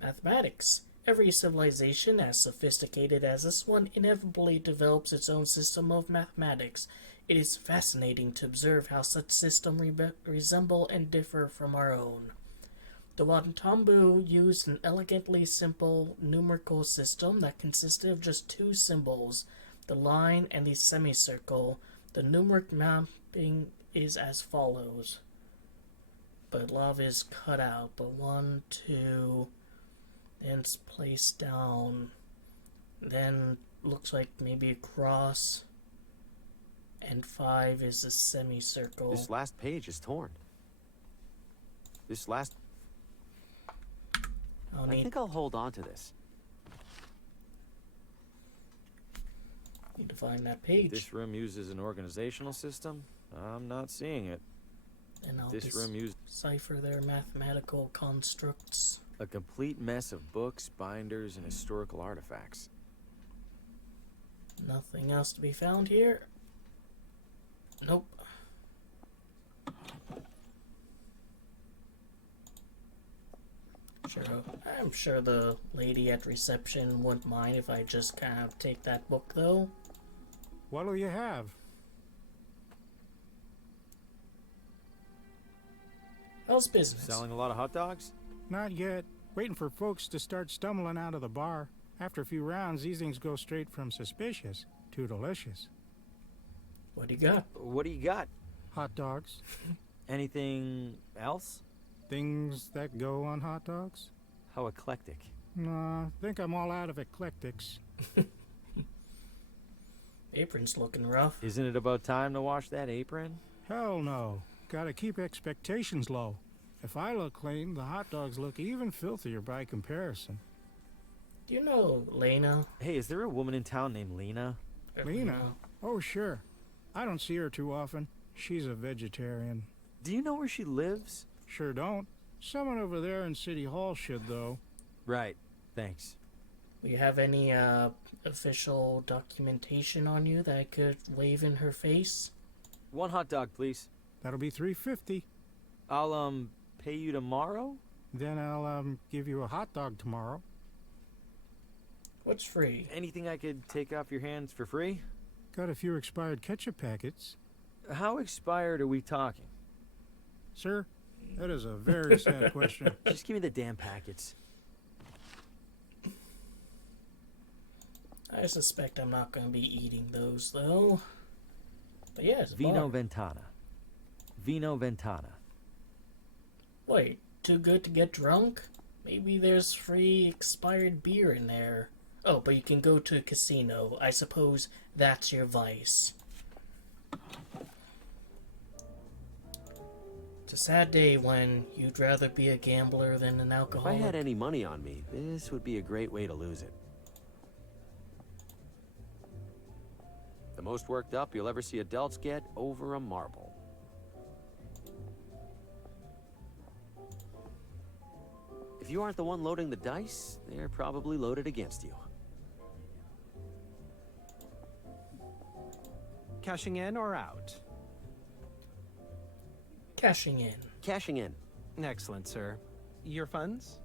Mathematics. Every civilization as sophisticated as this one inevitably develops its own system of mathematics. It is fascinating to observe how such systems resemble and differ from our own. The Watambu used an elegantly simple numerical system that consisted of just two symbols, the line and the semicircle. The numeric mapping is as follows. But love is cut out. But 1, 2, then it's placed down. Then looks like maybe a cross. And 5 is a semicircle. This last page is torn. I think I'll hold on to this. Need to find that page. This room uses an organizational system? I'm not seeing it. And I'll This room uses decipher their mathematical constructs. a complete mess of books, binders, and historical artifacts. Nothing else to be found here. Nope. I'm sure the lady at reception wouldn't mind if I just kind of take that book, though. What'll you have? How's business? Selling a lot of hot dogs? Not yet. Waiting for folks to start stumbling out of the bar. After a few rounds, these things go straight from suspicious to delicious. What do you got? What do you got? Hot dogs. Anything else? Things that go on hot dogs? How eclectic. Nah, think I'm all out of eclectics. Apron's looking rough. Isn't it about time to wash that apron? Hell no. Gotta keep expectations low. If I look clean, the hot dogs look even filthier by comparison. Do you know Lena? Hey, is there a woman in town named Lena? Lena? Oh, sure. I don't see her too often. She's a vegetarian. Do you know where she lives? Sure don't. Someone over there in City Hall should, though. Right. Thanks. Do you have any official documentation on you that I could wave in her face? 1 hot dog, please. That'll be $3.50. I'll, pay you tomorrow? Then I'll, give you a hot dog tomorrow. What's free? Anything I could take off your hands for free? Got a few expired ketchup packets. How expired are we talking? Sir, that is a very sad question. Just give me the damn packets. I suspect I'm not going to be eating those, though. But yeah, it's a Vino bar. Ventana. Vino Ventana. Wait, too good to get drunk? Maybe there's free expired beer in there. Oh, but you can go to a casino. I suppose that's your vice. It's a sad day when you'd rather be a gambler than an If I alcoholic. had any money on me, this would be a great way to lose it. The most worked up you'll ever see adults get over a marble. If you aren't the one loading the dice, they're probably loaded against you. Cashing in or out? Cashing in. Cashing in. Excellent, sir. Your funds?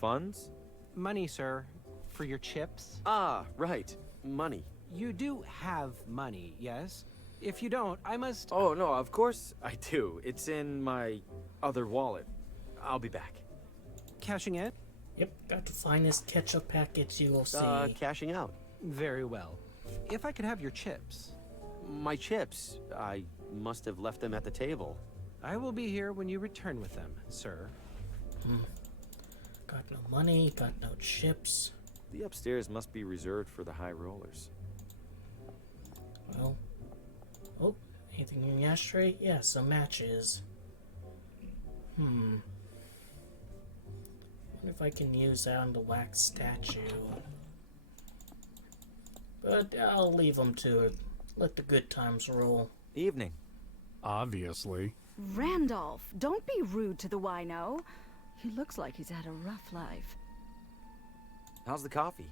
Funds? Money, sir. For your chips? Ah, right. Money. You do have money, yes? If you don't, I must... Oh, no, of course I do. It's in my other wallet. I'll be back. Cashing in? Yep, got the finest ketchup packets you will see. Cashing out. Very well. If I could have your chips. My chips. I must have left them at the table. I will be here when you return with them, sir. Got no money, got no chips. The upstairs must be reserved for the high rollers. Well, oh, anything in the ashtray? Yeah, some matches. Wonder if I can use that on the wax statue. But I'll leave them to it. Let the good times roll. Evening. Obviously. Randolph, don't be rude to the wino. He looks like he's had a rough life. How's the coffee?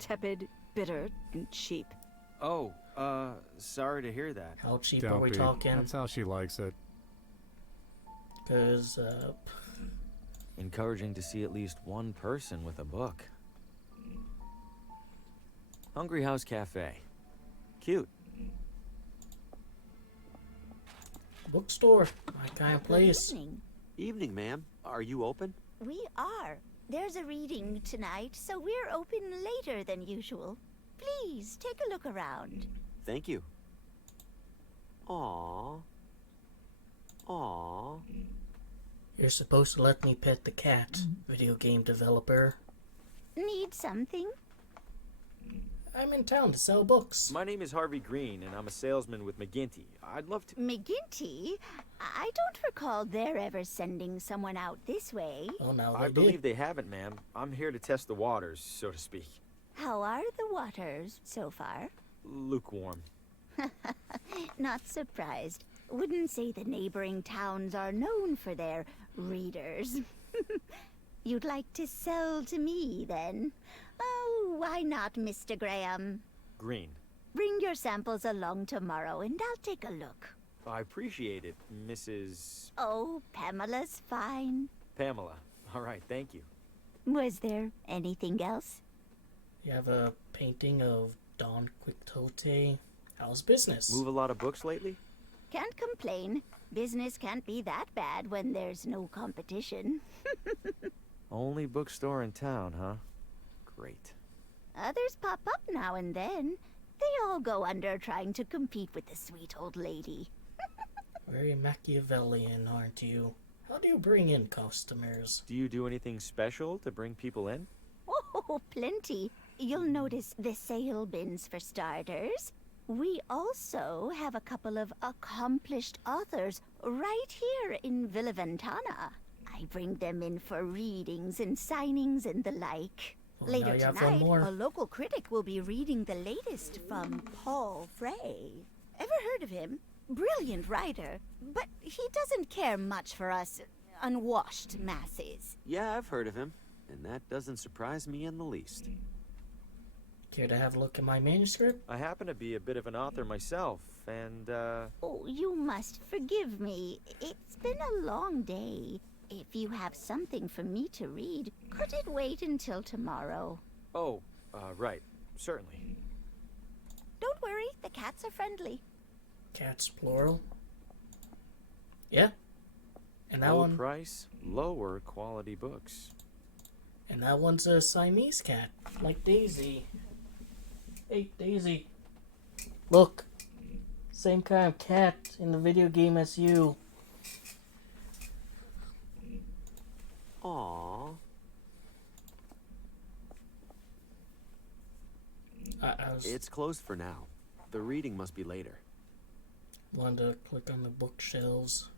Tepid, bitter, and cheap. Oh, sorry to hear that. How cheap Don't are we be. talking? That's how she likes it. 'Cause, Encouraging to see at least one person with a book. Hungry House Cafe. Cute. bookstore, my kind of place. Evening. Evening, ma'am. Are you open? We are. There's a reading tonight, so we're open later than usual. Please, take a look around. Thank you. Aww. Aww. You're supposed to let me pet the cat, video game developer. Need something? I'm in town to sell books. My name is Harvey Green, and I'm a salesman with McGinty. I'd love to... McGinty? I don't recall they're ever sending someone out this way. Oh, no, I believe they haven't, ma'am. I'm here to test the waters, so to speak. How are the waters so far? Lukewarm. Not surprised. Wouldn't say the neighboring towns are known for their readers. You'd like to sell to me, then? Oh, why not, Mr. Graham? Green. Bring your samples along tomorrow, and I'll take a look. I appreciate it, Mrs. Oh, Pamela's fine. Pamela. All right, thank you. Was there anything else? You have a painting of Don Quixote. How's business? Move a lot of books lately? Can't complain. Business can't be that bad when there's no competition. Only bookstore in town, huh? Great. Others pop up now and then. They all go under trying to compete with the sweet old lady. Very Machiavellian, aren't you? How do you bring in customers? Do you do anything special to bring people in? Oh, plenty. You'll notice the sale bins for starters. We also have a couple of accomplished authors right here in Villa Ventana. I bring them in for readings and signings and the like. Well, Later now you have one tonight, more. a local critic will be reading the latest from Paul Frey. Ever heard of him? Brilliant writer, but he doesn't care much for us unwashed masses. Yeah, I've heard of him, and that doesn't surprise me in the least. Care to have a look at my manuscript? I happen to be a bit of an author myself, and, Oh, you must forgive me. It's been a long day. If you have something for me to read, could it wait until tomorrow? Oh, right. Certainly. Don't worry, the cats are friendly. Cats, plural? Yeah. And that Low one... price, lower quality books. And that one's a Siamese cat, like Daisy. Hey, Daisy. Look. Same kind of cat in the video game as you. Aww. It's closed for now. The reading must be later. Wanted to click on the bookshelves.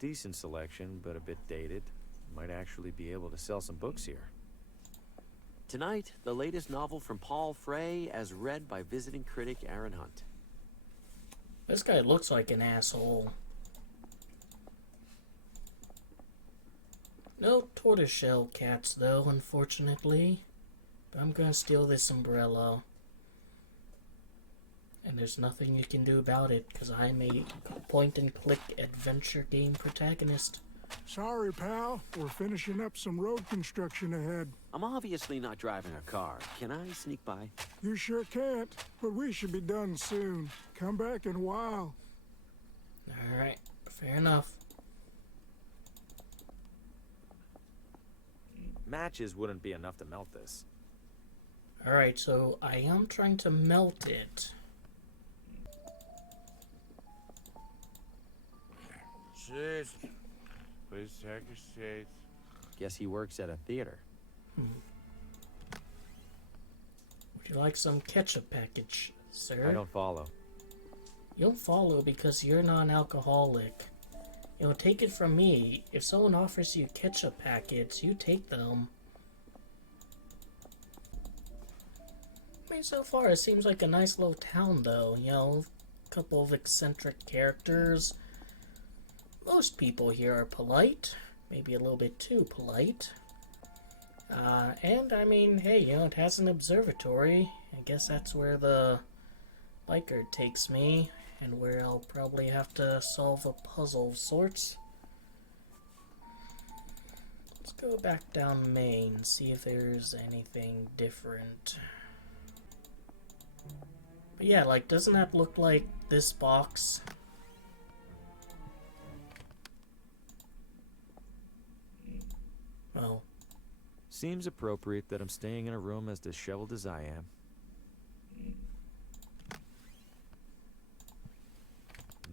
Decent selection, but a bit dated. Might actually be able to sell some books here. Tonight, the latest novel from Paul Frey, as read by visiting critic Aaron Hunt. This guy looks like an asshole. No tortoiseshell cats, though, unfortunately. But I'm gonna steal this umbrella. And there's nothing you can do about it, because I'm a point-and-click adventure game protagonist. Sorry, pal. We're finishing up some road construction ahead. I'm obviously not driving a car. Can I sneak by? You sure can't, but we should be done soon. Come back in a while. Alright, fair enough. Matches wouldn't be enough to melt this. Alright, so I am trying to melt it. Jeez. Please take your seat. Guess he works at a theater. Would you like some ketchup package, sir? I don't follow. You don't follow because you're not an alcoholic. You know, take it from me. If someone offers you ketchup packets, you take them. I mean, so far it seems like a nice little town, though. You know, a couple of eccentric characters. Most people here are polite. Maybe a little bit too polite. And, I mean, hey, you know, it has an observatory. I guess that's where the biker takes me, and where I'll probably have to solve a puzzle of sorts. Let's go back down Main, see if there's anything different. But yeah, like, doesn't that look like this box? Well, seems appropriate that I'm staying in a room as disheveled as I am.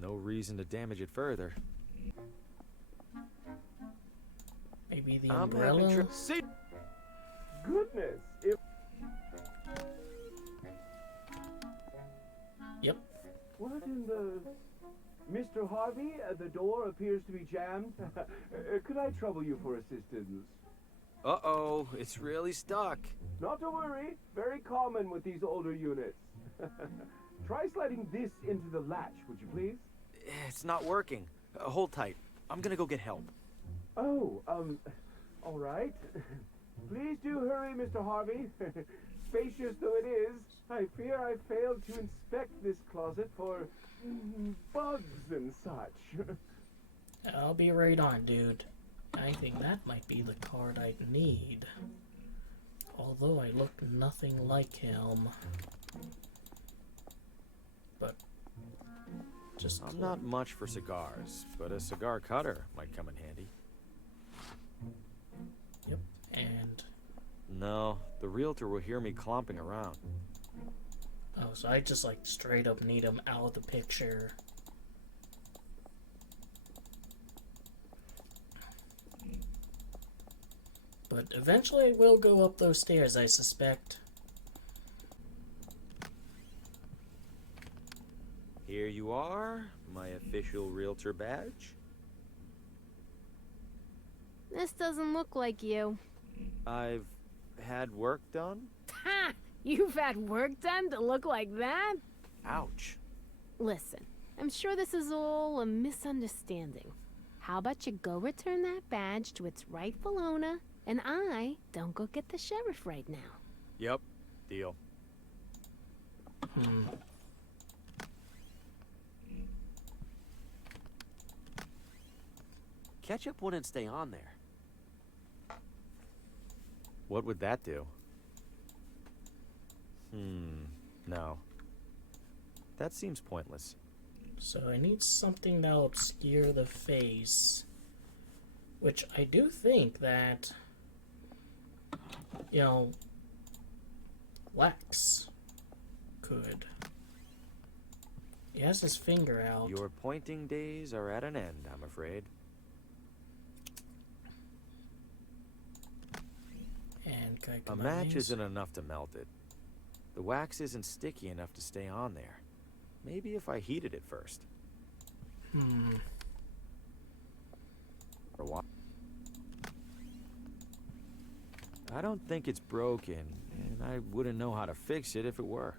No reason to damage it further. Maybe the I'm umbrella? Goodness, if... Yep. What in the... Mr. Harvey, the door appears to be jammed. Could I trouble you for assistance? Uh-oh, it's really stuck. Not to worry. Very common with these older units. Try sliding this into the latch, would you please? It's not working. Hold tight. I'm gonna go get help. Oh, all right. Please do hurry, Mr. Harvey. Spacious though it is, I fear I failed to inspect this closet for bugs and such. I'll be right on, dude. I think that might be the card I'd need. Although I look nothing like him. But just I'm not much for cigars, but a cigar cutter might come in handy. Yep, and No, the realtor will hear me clomping around. oh, so I just like straight up need him out of the picture. But eventually we'll go up those stairs, I suspect. Here you are, my official realtor badge. This doesn't look like you. I've had work done. Ha! You've had work done to look like that? Ouch. Listen, I'm sure this is all a misunderstanding. How about you go return that badge to its rightful owner, and I don't go get the sheriff right now. Yep, deal. Ketchup wouldn't stay on there. What would that do? No. That seems pointless. So I need something that'll obscure the face. Which I do think that, you know, wax could. He has his finger out. Your pointing days are at an end, I'm afraid. And can I A combine match these? isn't enough to melt it. The wax isn't sticky enough to stay on there. Maybe if I heated it first. Or what? I don't think it's broken, and I wouldn't know how to fix it if it were.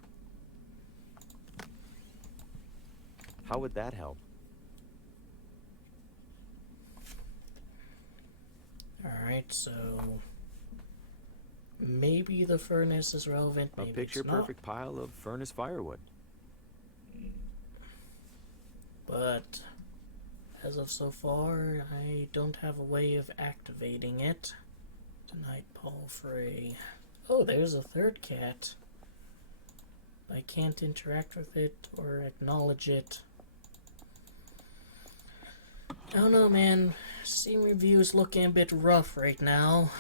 How would that help? Alright, so maybe the furnace is relevant, A maybe picture-perfect pile of furnace firewood. But as of so far, I don't have a way of activating it. Tonight, Paul Frey. Oh, there's a third cat. I can't interact with it or acknowledge it. I don't know, man. Steam reviews looking a bit rough right now.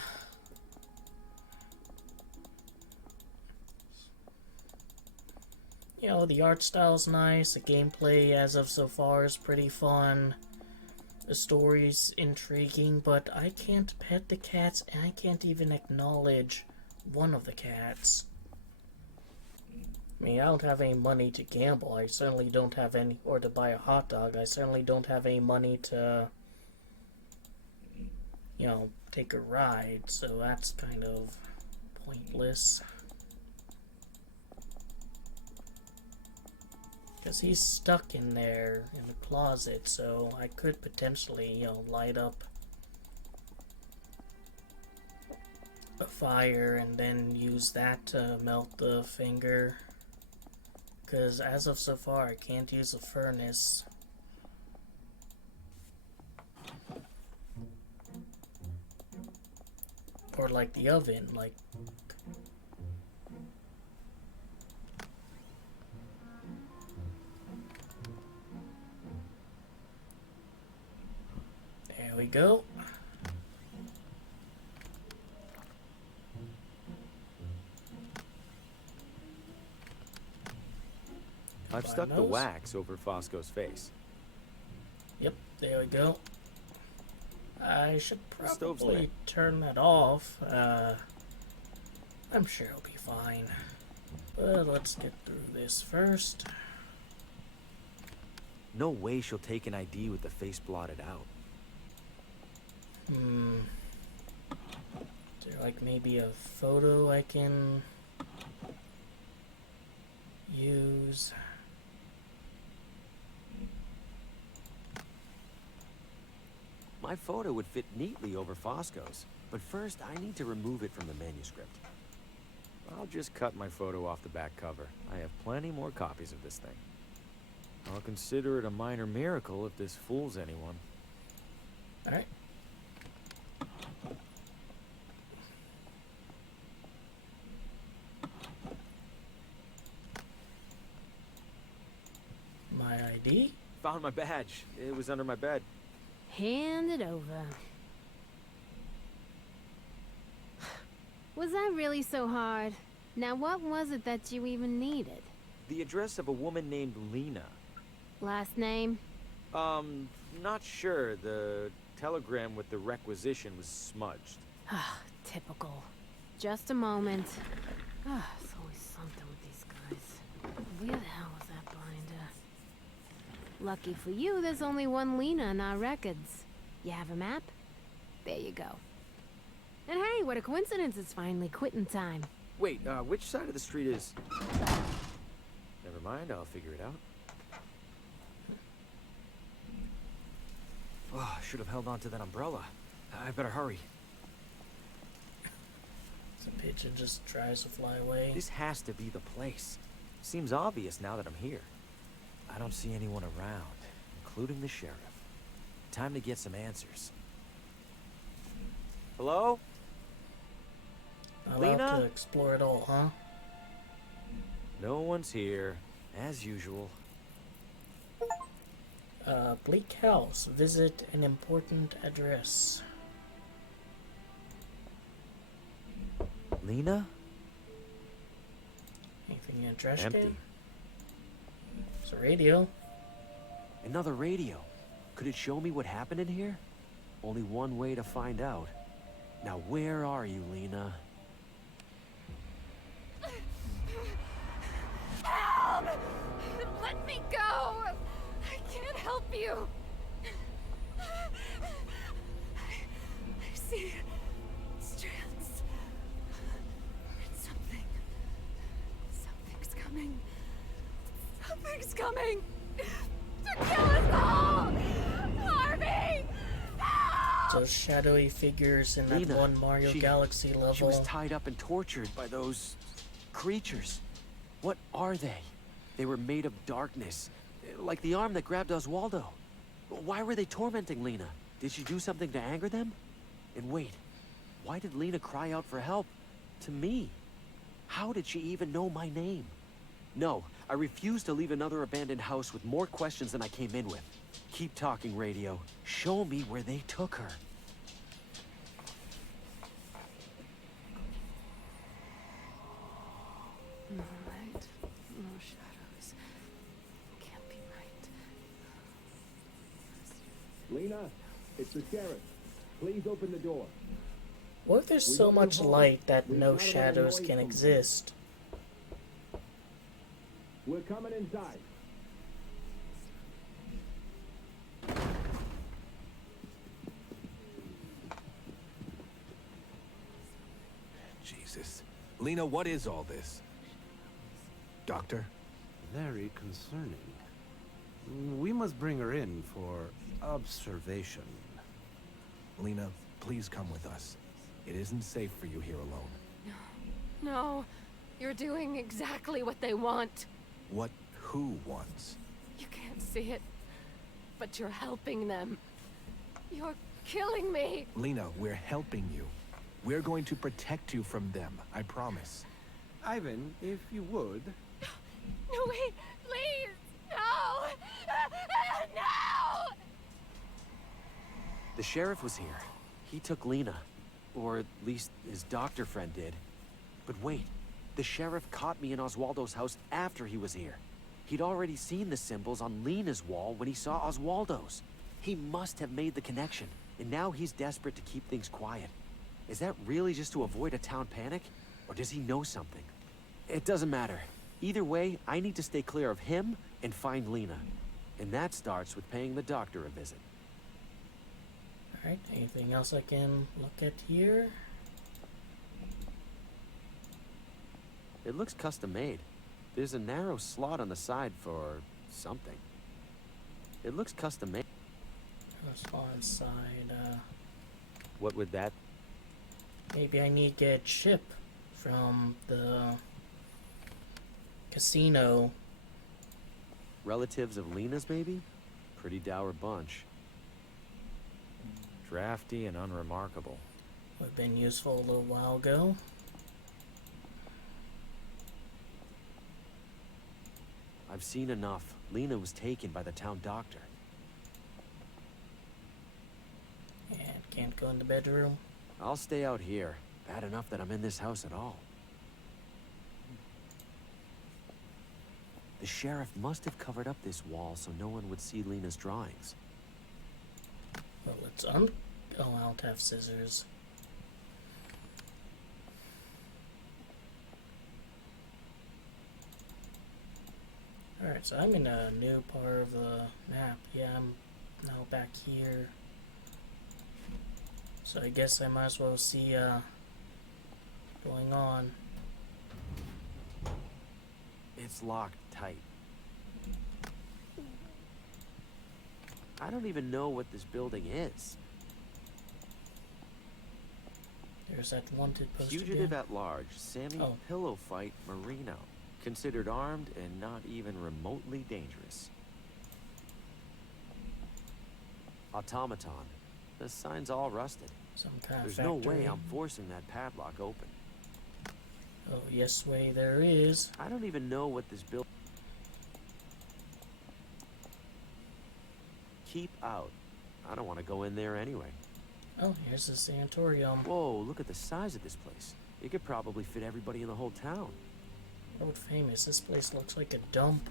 You know, the art style's nice, the gameplay as of so far is pretty fun. The story's intriguing, but I can't pet the cats and I can't even acknowledge one of the cats. I mean, I don't have any money to gamble. I certainly don't have any, or to buy a hot dog. I certainly don't have any money to, you know, take a ride, so that's kind of pointless. Because he's stuck in there in the closet, so I could potentially, you know, light up a fire and then use that to melt the finger. Because as of so far, I can't use a furnace. Or like the oven, like... There we go. I've stuck the wax over Fosco's face. Yep, there we go. I should The stove's probably lit. turn that off. I'm sure it'll be fine. But let's get through this first. No way she'll take an ID with the face blotted out. Is there like maybe a photo I can use? My photo would fit neatly over Fosco's, but first I need to remove it from the manuscript. I'll just cut my photo off the back cover. I have plenty more copies of this thing. I'll consider it a minor miracle if this fools anyone. Alright. ID? Found my badge. It was under my bed. Hand it over. Was that really so hard? Now what was it that you even needed? The address of a woman named Lena. Last name? Not sure. The telegram with the requisition was smudged. Typical. Just a moment. It's always something with these guys. Where the hell was that binder? Lucky for you, there's only one Lena in our records. You have a map? There you go. And hey, what a coincidence, it's finally quitting time. Wait, which side of the street is... Never mind, I'll figure it out. Oh, I should have held on to that umbrella. I better hurry. The pigeon just tries to fly away. This has to be the place. Seems obvious now that I'm here. I don't see anyone around, including the sheriff. Time to get some answers. Hello? Allowed Lena? to explore it all, huh? No one's here, as usual. Bleak House. Visit an important address. Lena? Anything in a trash Empty. can? It's a radio. Another radio. Could it show me what happened in here? Only one way to find out. Now where are you, Lena? Help! Let me go! I can't help you! I see strands. And something's coming. Something's coming! To kill us all! Harvey! Those shadowy figures in that Lena, one Mario Galaxy level. She was tied up and tortured by those creatures. What are they? They were made of darkness, like the arm that grabbed Oswaldo. Why were they tormenting Lena? Did she do something to anger them? And wait, why did Lena cry out for help? To me? How did she even know my name? No, I refuse to leave another abandoned house with more questions than I came in with. Keep talking, radio. Show me where they took her. No light, no shadows. Can't be right. Lena, it's the sheriff. Please open the door. What if there's We so want much you home. light that We've no got a lot of shadows noise can from exist? We're coming inside. Jesus. Lena, what is all this? Doctor? Very concerning. We must bring her in for observation. Lena, please come with us. It isn't safe for you here alone. No, you're doing exactly what they want. What who wants? You can't see it, but you're helping them. You're killing me. Lena, we're helping you. We're going to protect you from them, I promise. Ivan, if you would. No, wait, please. No. No. The sheriff was here. He took Lena. Or at least his doctor friend did. But wait, the sheriff caught me in Oswaldo's house after he was here. He'd already seen the symbols on Lena's wall when he saw Oswaldo's. He must have made the connection, and now he's desperate to keep things quiet. Is that really just to avoid a town panic? Or does he know something? It doesn't matter. Either way, I need to stay clear of him and find Lena. And that starts with paying the doctor a visit. Alright, anything else I can look at here? It looks custom made. There's a narrow slot on the side for something. It looks custom made. Inside, What would that? maybe I need to get a chip from the casino. Relatives of Lena's, maybe? Pretty dour bunch. Drafty and unremarkable. Would have been useful a little while ago. I I've seen enough. Lena was taken by the town doctor. And can't go in the bedroom. I'll stay out here. Bad enough that I'm in this house at all. The sheriff must have covered up this wall so no one would see Lena's drawings. Well, let's Oh, I don't have scissors. Alright, so I'm in a new part of the map. Yeah, I'm now back here. So I guess I might as well see going on. It's locked tight. I don't even know what this building is. There's that wanted poster. Fugitive again. at large, Sammy Oh. Pillow Fight Marino. Considered armed and not even remotely dangerous. Automaton. The sign's all rusted. Some kind There's of no factory. way I'm forcing that padlock open. Oh, yes way there is. I don't even know what this building... Keep out. I don't want to go in there anyway. Oh, here's the sanatorium. Whoa, look at the size of this place. It could probably fit everybody in the whole town. Road famous. This place looks like a dump.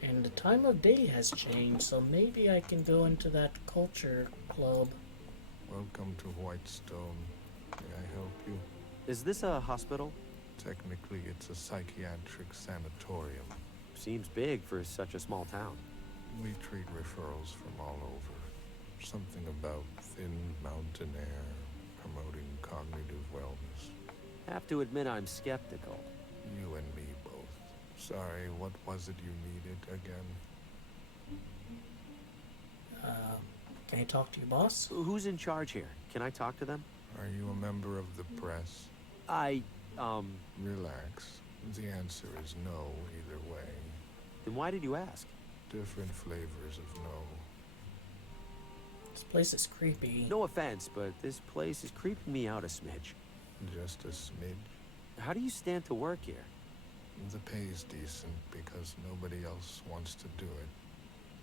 And the time of day has changed, so maybe I can go into that culture club. Welcome to Whitestone. May I help you? Is this a hospital? Technically, it's a psychiatric sanatorium. Seems big for such a small town. We treat referrals from all over. Something about thin mountain air, promoting cognitive wellness. Have to admit I'm skeptical. You and me both. Sorry, what was it you needed again? Can I talk to your boss? Who's in charge here? Can I talk to them? Are you a member of the press? Relax. The answer is no either way. Then why did you ask? Different flavors of no. This place is creepy. No offense, but this place is creeping me out a smidge. Just a smidge? How do you stand to work here? The pay's decent because nobody else wants to do it.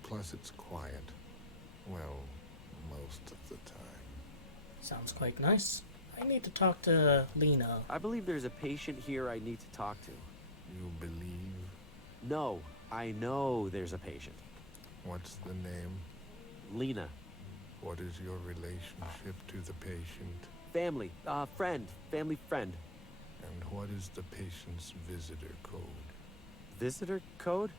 Plus it's quiet. Well, most of the time. Sounds quite nice. I need to talk to Lena. I believe there's a patient here I need to talk to. You believe? No, I know there's a patient. What's the name? Lena. What is your relationship to the patient? Family. Family friend. And what is the patient's visitor code? Visitor code?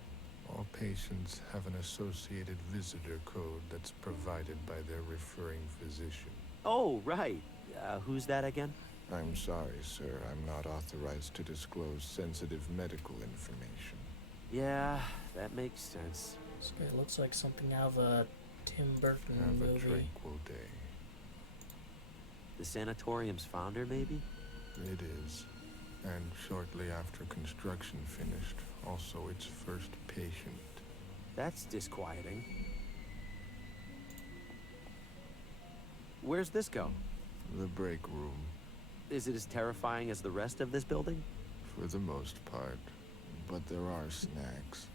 All patients have an associated visitor code that's provided by their referring physician. Oh, right. Who's that again? I'm sorry, sir. I'm not authorized to disclose sensitive medical information. Yeah, that makes sense. This guy looks like something out of a Tim Burton Have movie. a tranquil day. The sanatorium's founder, maybe? It is. And shortly after construction finished, also its first patient. That's disquieting. Where's this go? The break room. Is it as terrifying as the rest of this building? For the most part. But there are snacks.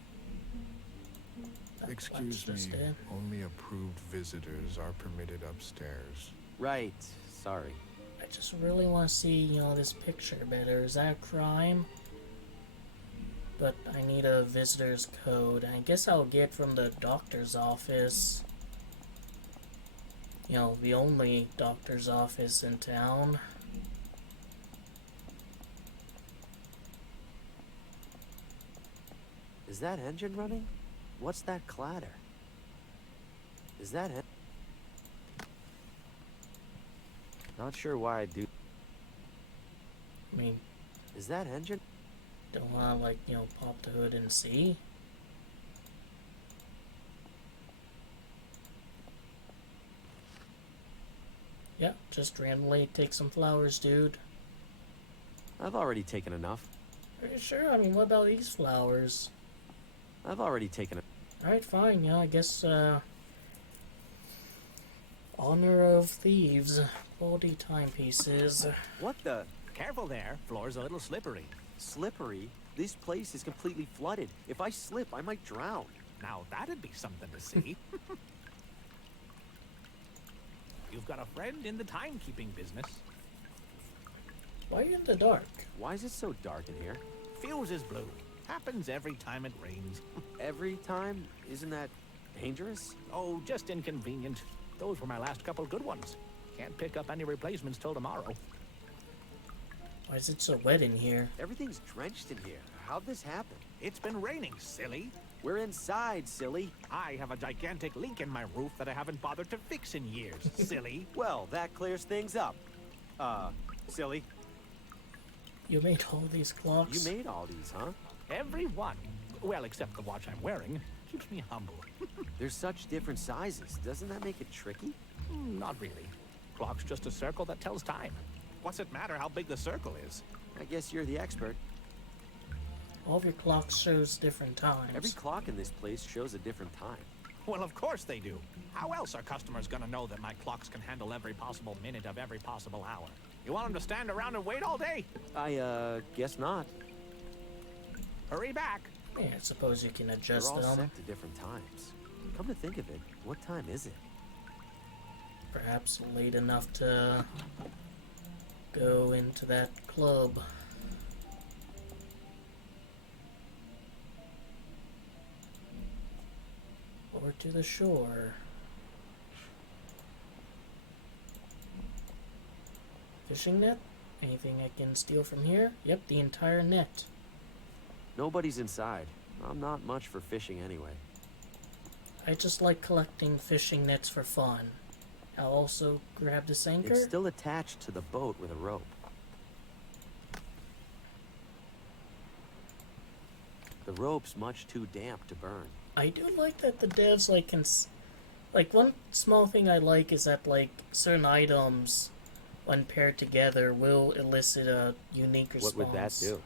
Excuse me, only approved visitors are permitted upstairs. Right, sorry. I just really want to see, this picture better. Is that a crime? But I need a visitor's code. I guess I'll get from the doctor's office. The only doctor's office in town. Is that engine running? What's that clatter? Is that it? Not sure why I do. I mean, is that engine? Don't want to, pop the hood and see. Yeah, just randomly take some flowers, dude. I've already taken enough. Are you sure? I mean, what about these flowers? I've already taken it. Alright, fine. Yeah, I guess, honor of thieves. Quality timepieces. What the? Careful there. Floor's a little slippery. Slippery? This place is completely flooded. If I slip, I might drown. Now that'd be something to see. You've got a friend in the timekeeping business. Why are you in the dark? Why is it so dark in here? Fuse is blue. Happens every time it rains. Every time? Isn't that dangerous? Oh, just inconvenient. Those were my last couple good ones. Can't pick up any replacements till tomorrow. Why is it so wet in here? Everything's drenched in here. How'd this happen? It's been raining, silly. We're inside, silly. I have a gigantic leak in my roof that I haven't bothered to fix in years, silly. Well, that clears things up. Silly. You made all these clocks? You made all these, huh? Every one. Well, except the watch I'm wearing. Keeps me humble. There's such different sizes. Doesn't that make it tricky? Not really. Clock's just a circle that tells time. What's it matter how big the circle is? I guess you're the expert. All of your clocks shows different times. Every clock in this place shows a different time. Well, of course they do. How else are customers gonna know that my clocks can handle every possible minute of every possible hour? You want them to stand around and wait all day? I, guess not. Hurry back. Yeah, I suppose you can adjust They're all them. set to different times. Come to think of it, what time is it? Perhaps late enough to go into that club. Or to the shore. Fishing net? Anything I can steal from here? Yep, the entire net. Nobody's inside. I'm not much for fishing anyway. I just like collecting fishing nets for fun. I'll also grab this anchor. It's still attached to the boat with a rope. The rope's much too damp to burn. I do like that the devs like one small thing I like is that like certain items when paired together will elicit a unique response. What would that do?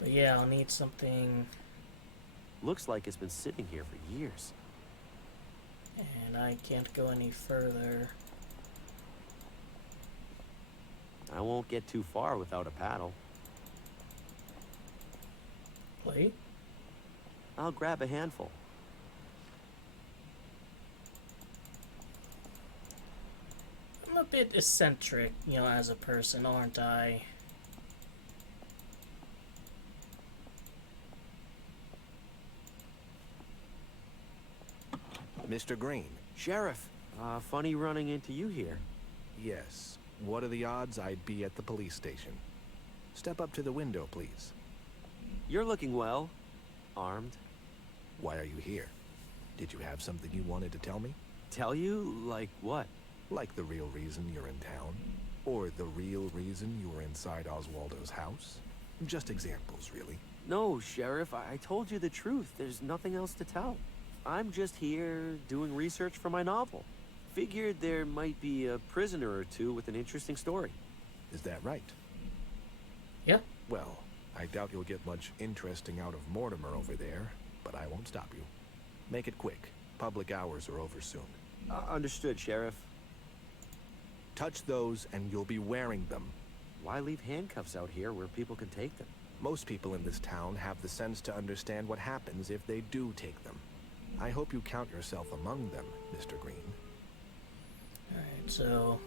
But yeah, I'll need something. Looks like it's been sitting here for years. And I can't go any further. I won't get too far without a paddle. Plate? I'll grab a handful. I'm a bit eccentric, you know, as a person, aren't I? Mr. Green. Sheriff, funny running into you here. Yes. What are the odds I'd be at the police station? Step up to the window, please. You're looking well. Armed. Why are you here? Did you have something you wanted to tell me? Tell you? Like what? Like the real reason you're in town? Or the real reason you were inside Oswaldo's house? Just examples, really. No, Sheriff, I told you the truth. There's nothing else to tell. I'm just here doing research for my novel. Figured there might be a prisoner or two with an interesting story. Is that right? Yeah. Well, I doubt you'll get much interesting out of Mortimer over there, but I won't stop you. Make it quick. Public hours are over soon. Understood, Sheriff. Touch those and you'll be wearing them. Why leave handcuffs out here where people can take them? Most people in this town have the sense to understand what happens if they do take them. I hope you count yourself among them, Mr. Green. Alright, so...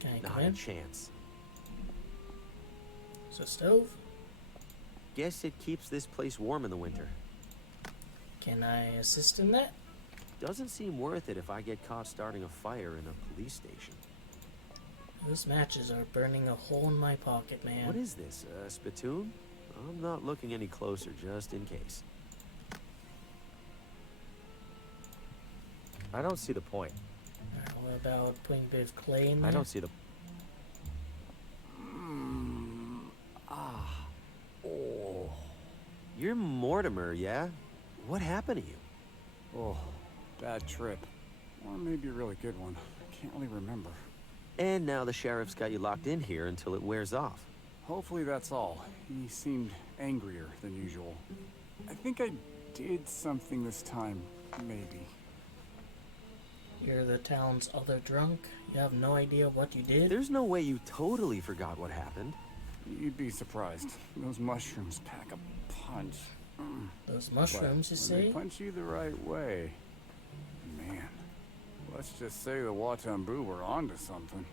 Can I Not come in? a chance. So stove? Guess it keeps this place warm in the winter. Can I assist in that? Doesn't seem worth it if I get caught starting a fire in a police station. Those matches are burning a hole in my pocket, man. What is this, a spittoon? I'm not looking any closer, just in case. I don't see the point. Alright, what about putting a bit of clay in there? I don't see the... Oh. You're Mortimer, yeah? What happened to you? Oh, bad trip. Or maybe a really good one. I can't really remember. And now the sheriff's got you locked in here until it wears off. Hopefully that's all. He seemed angrier than usual. I think I did something this time, maybe. You're the town's other drunk? You have no idea what you did? There's no way you totally forgot what happened. You'd be surprised. Those mushrooms pack a punch. Those mushrooms, you But say? when they punch you the right way, man, let's just say the Watambu were onto something.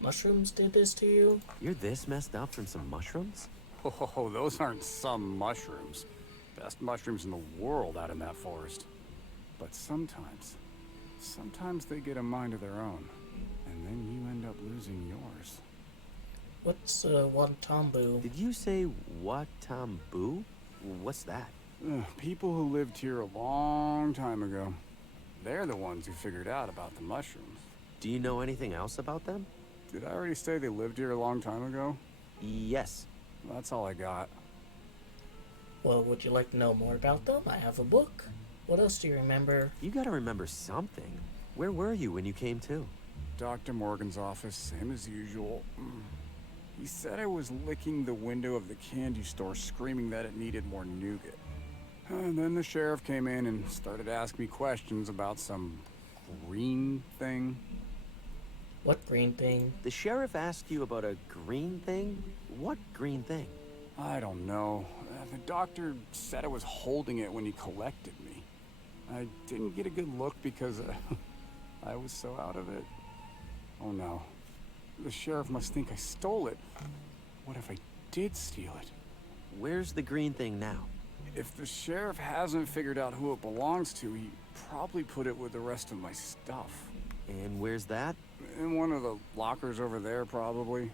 Mushrooms did this to you? You're this messed up from some mushrooms? Oh, those aren't some mushrooms. Best mushrooms in the world out in that forest. But sometimes they get a mind of their own, and then you end up losing yours. What's Watambu? Did you say Watambu? What's that? People who lived here a long time ago. They're the ones who figured out about the mushrooms. Do you know anything else about them? Did I already say they lived here a long time ago? Yes. That's all I got. Well, would you like to know more about them? I have a book. What else do you remember? You gotta remember something. Where were you when you came to? Dr. Morgan's office, same as usual. He said I was licking the window of the candy store, screaming that it needed more nougat. And then the sheriff came in and started asking me questions about some green thing. What green thing? The sheriff asked you about a green thing? What green thing? I don't know. The doctor said I was holding it when he collected me. I didn't get a good look because I was so out of it. Oh no. The sheriff must think I stole it. What if I did steal it? Where's the green thing now? If the sheriff hasn't figured out who it belongs to, he probably put it with the rest of my stuff. And where's that? In one of the lockers over there, probably.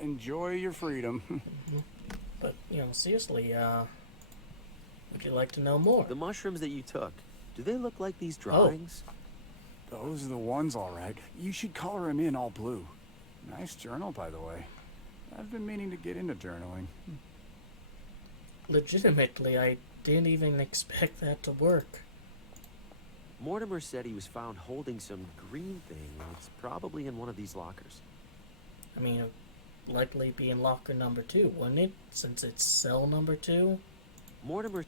Enjoy your freedom. But, seriously, would you like to know more? The mushrooms that you took, do they look like these drawings? Those are the ones, all right. You should color them in all blue. Nice journal, by the way. I've been meaning to get into journaling. Legitimately, I didn't even expect that to work. Mortimer said he was found holding some green thing. It's probably in one of these lockers. I mean, it'd likely be in locker number 2, wouldn't it? Since it's cell number 2? Mortimer...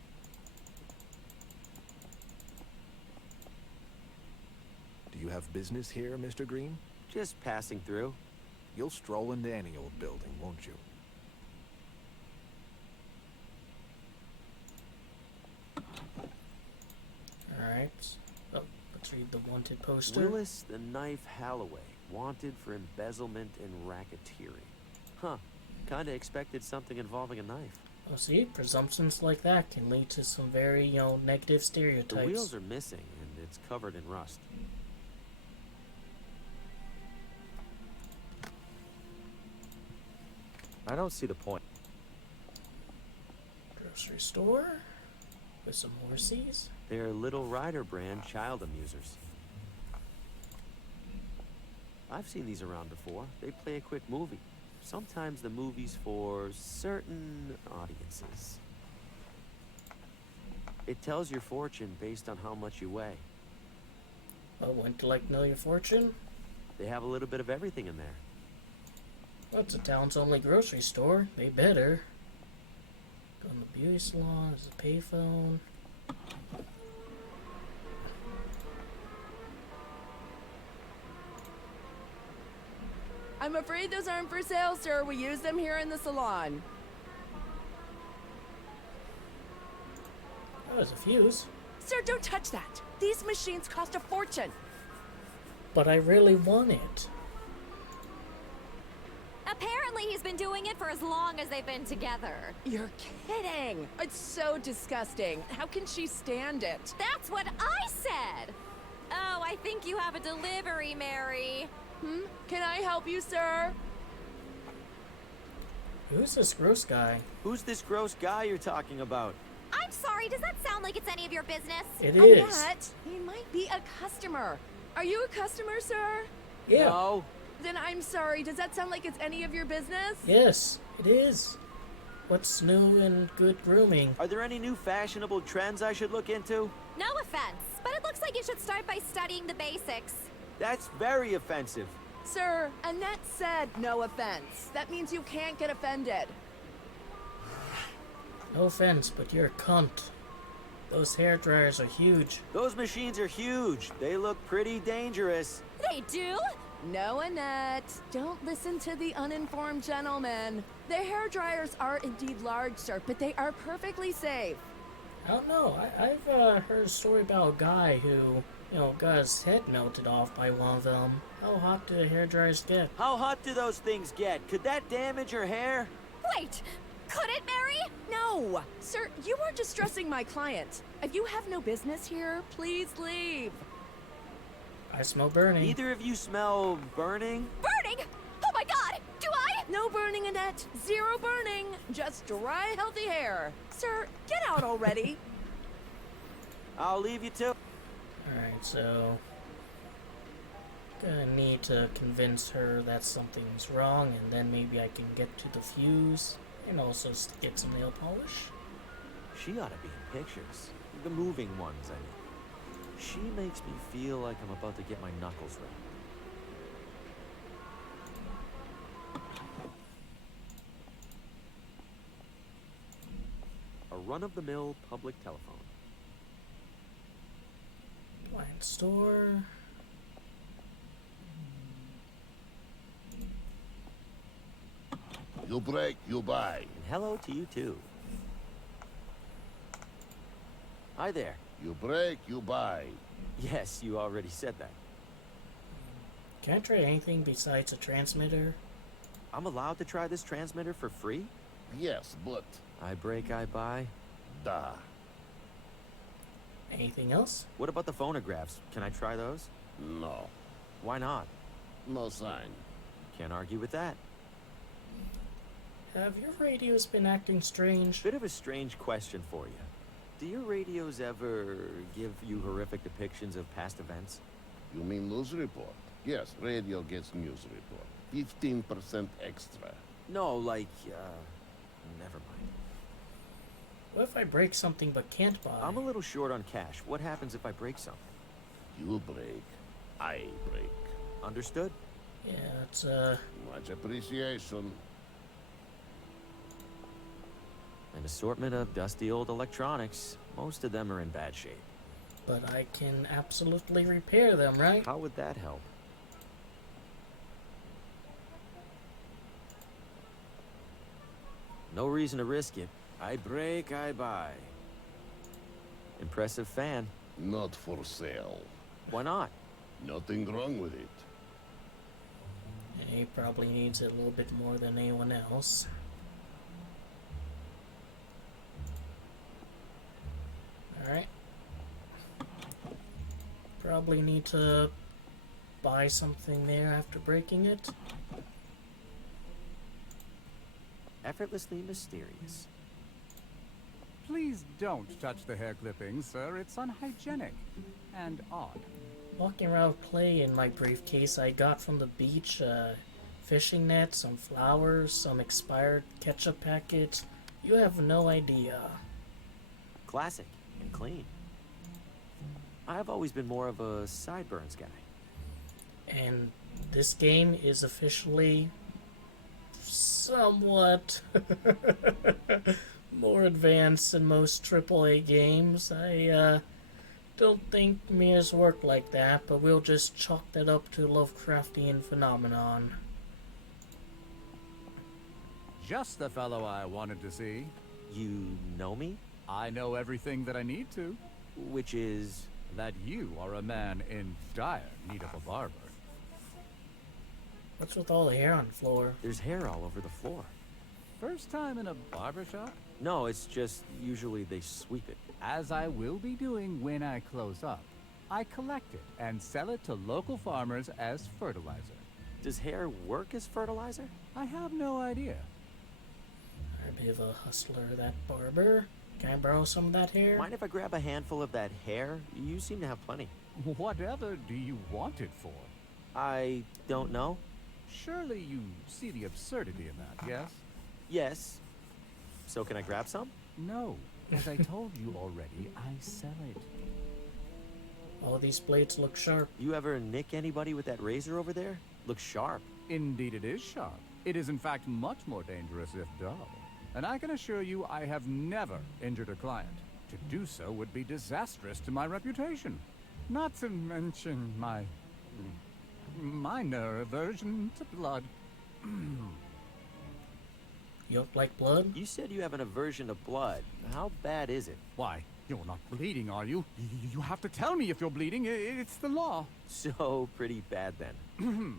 Do you have business here, Mr. Green? Just passing through. You'll stroll into any old building, won't you? Alright. Oh, let's read the wanted poster. Willis the Knife Halloway, wanted for embezzlement and racketeering. Huh. Kinda expected something involving a knife. Oh, see? Presumptions like that can lead to some very, negative stereotypes. The wheels are missing, and it's covered in rust. I don't see the point. Grocery store? With some horsies? They're Little Rider brand child amusers. I've seen these around before. They play a quick movie. Sometimes the movie's for certain audiences. It tells your fortune based on how much you weigh. Oh, wouldn't you like to know your fortune? They have a little bit of everything in there. Well, it's a town's only grocery store. They better. Go in the beauty salon, there's a payphone. I'm afraid those aren't for sale, sir. We use them here in the salon. Oh, there's a fuse. Sir, don't touch that. These machines cost a fortune. But I really want it. Apparently he's been doing it for as long as they've been together. You're kidding. It's so disgusting. How can she stand it? That's what I said. Oh, I think you have a delivery, Mary. Can I help you, sir? Who's this gross guy? Who's this gross guy you're talking about? I'm sorry, does that sound like it's any of your business? It is. Annette, he might be a customer. Are you a customer, sir? Yeah. No. Then I'm sorry, does that sound like it's any of your business? Yes, it is. What's new and good grooming? Are there any new fashionable trends I should look into? No offense, but it looks like you should start by studying the basics. That's very offensive. Sir, Annette said no offense. That means you can't get offended. No offense, but you're a cunt. Those hair dryers are huge. Those machines are huge. They look pretty dangerous. They do? No, Annette. Don't listen to the uninformed gentleman. The hair dryers are indeed large, sir, but they are perfectly safe. I don't know. I've heard a story about a guy who, got his head melted off by one of them. How hot do the hair dryers get? How hot do those things get? Could that damage your hair? Wait! Could it, Mary? No! Sir, you are distressing my client. If you have no business here, please leave. I smell burning. Either of you smell burning? Burning? Oh my god! Do I? No burning, Annette. Zero burning. Just dry, healthy hair. Sir, get out already. I'll leave you to. Alright, so... Gonna need to convince her that something's wrong, and then maybe I can get to the fuse, and also get some nail polish. She ought to be in pictures. The moving ones, I mean. She makes me feel like I'm about to get my knuckles wrapped. A run-of-the-mill public telephone. Blind store. You break, you buy. And hello to you too. Hi there. You break, you buy. Yes, you already said that. Can I try anything besides a transmitter? I'm allowed to try this transmitter for free? Yes, but... I break, I buy. Da. Anything else? What about the phonographs? Can I try those? No. Why not? No sign. Can't argue with that. Have your radios been acting strange? Bit of a strange question for you. Do your radios ever give you horrific depictions of past events? You mean news report? Yes, radio gets news report. 15% extra. No, like, never mind. What if I break something but can't buy? I'm a little short on cash. What happens if I break something? You break, I break. Understood? Yeah, it's, Much appreciation. An assortment of dusty old electronics. Most of them are in bad shape. But I can absolutely repair them, right? How would that help? No reason to risk it. I break, I buy. Impressive fan. Not for sale. Why not? Nothing wrong with it. He probably needs it a little bit more than anyone else. Alright. Probably need to buy something there after breaking it. Effortlessly mysterious. Please don't touch the hair clippings, sir. It's unhygienic and odd. Walking around with clay in my briefcase I got from the beach, fishing net, some flowers, some expired ketchup packets. You have no idea. Classic and clean. I've always been more of a sideburns guy. And this game is officially somewhat more advanced than most AAA games. I don't think mirrors work like that, but we'll just chalk that up to Lovecraftian phenomenon. Just the fellow I wanted to see. You know me? I know everything that I need to. Which is? That you are a man in dire need of a barber. What's with all the hair on the floor? There's hair all over the floor. First time in a barber shop? No, it's just usually they sweep it. As I will be doing when I close up. I collect it and sell it to local farmers as fertilizer. Does hair work as fertilizer? I have no idea. A bit of a hustler, that barber. Can I borrow some of that hair? Mind if I grab a handful of that hair? You seem to have plenty. Whatever do you want it for? I don't know. Surely you see the absurdity in that, yes? Yes. So can I grab some? No. As I told you already, I sell it. All these blades look sharp. You ever nick anybody with that razor over there? Looks sharp. Indeed it is sharp. It is in fact much more dangerous if dull. And I can assure you I have never injured a client. To do so would be disastrous to my reputation. Not to mention my minor aversion to blood. You don't like blood? You said you have an aversion to blood. How bad is it? Why, you're not bleeding, are you? You have to tell me if you're bleeding. It's the law. So pretty bad then.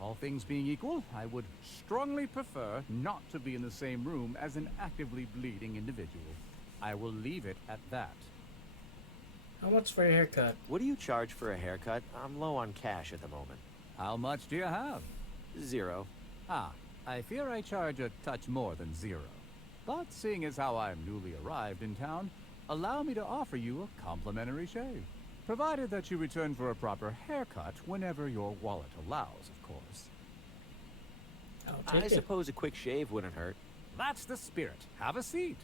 All things being equal, I would strongly prefer not to be in the same room as an actively bleeding individual. I will leave it at that. How much for a haircut? What do you charge for a haircut? I'm low on cash at the moment. How much do you have? 0. Ah, I fear I charge a touch more than 0. But seeing as how I'm newly arrived in town, allow me to offer you a complimentary shave. Provided that you return for a proper haircut whenever your wallet allows, of course. I suppose a quick shave wouldn't hurt. That's the spirit. Have a seat.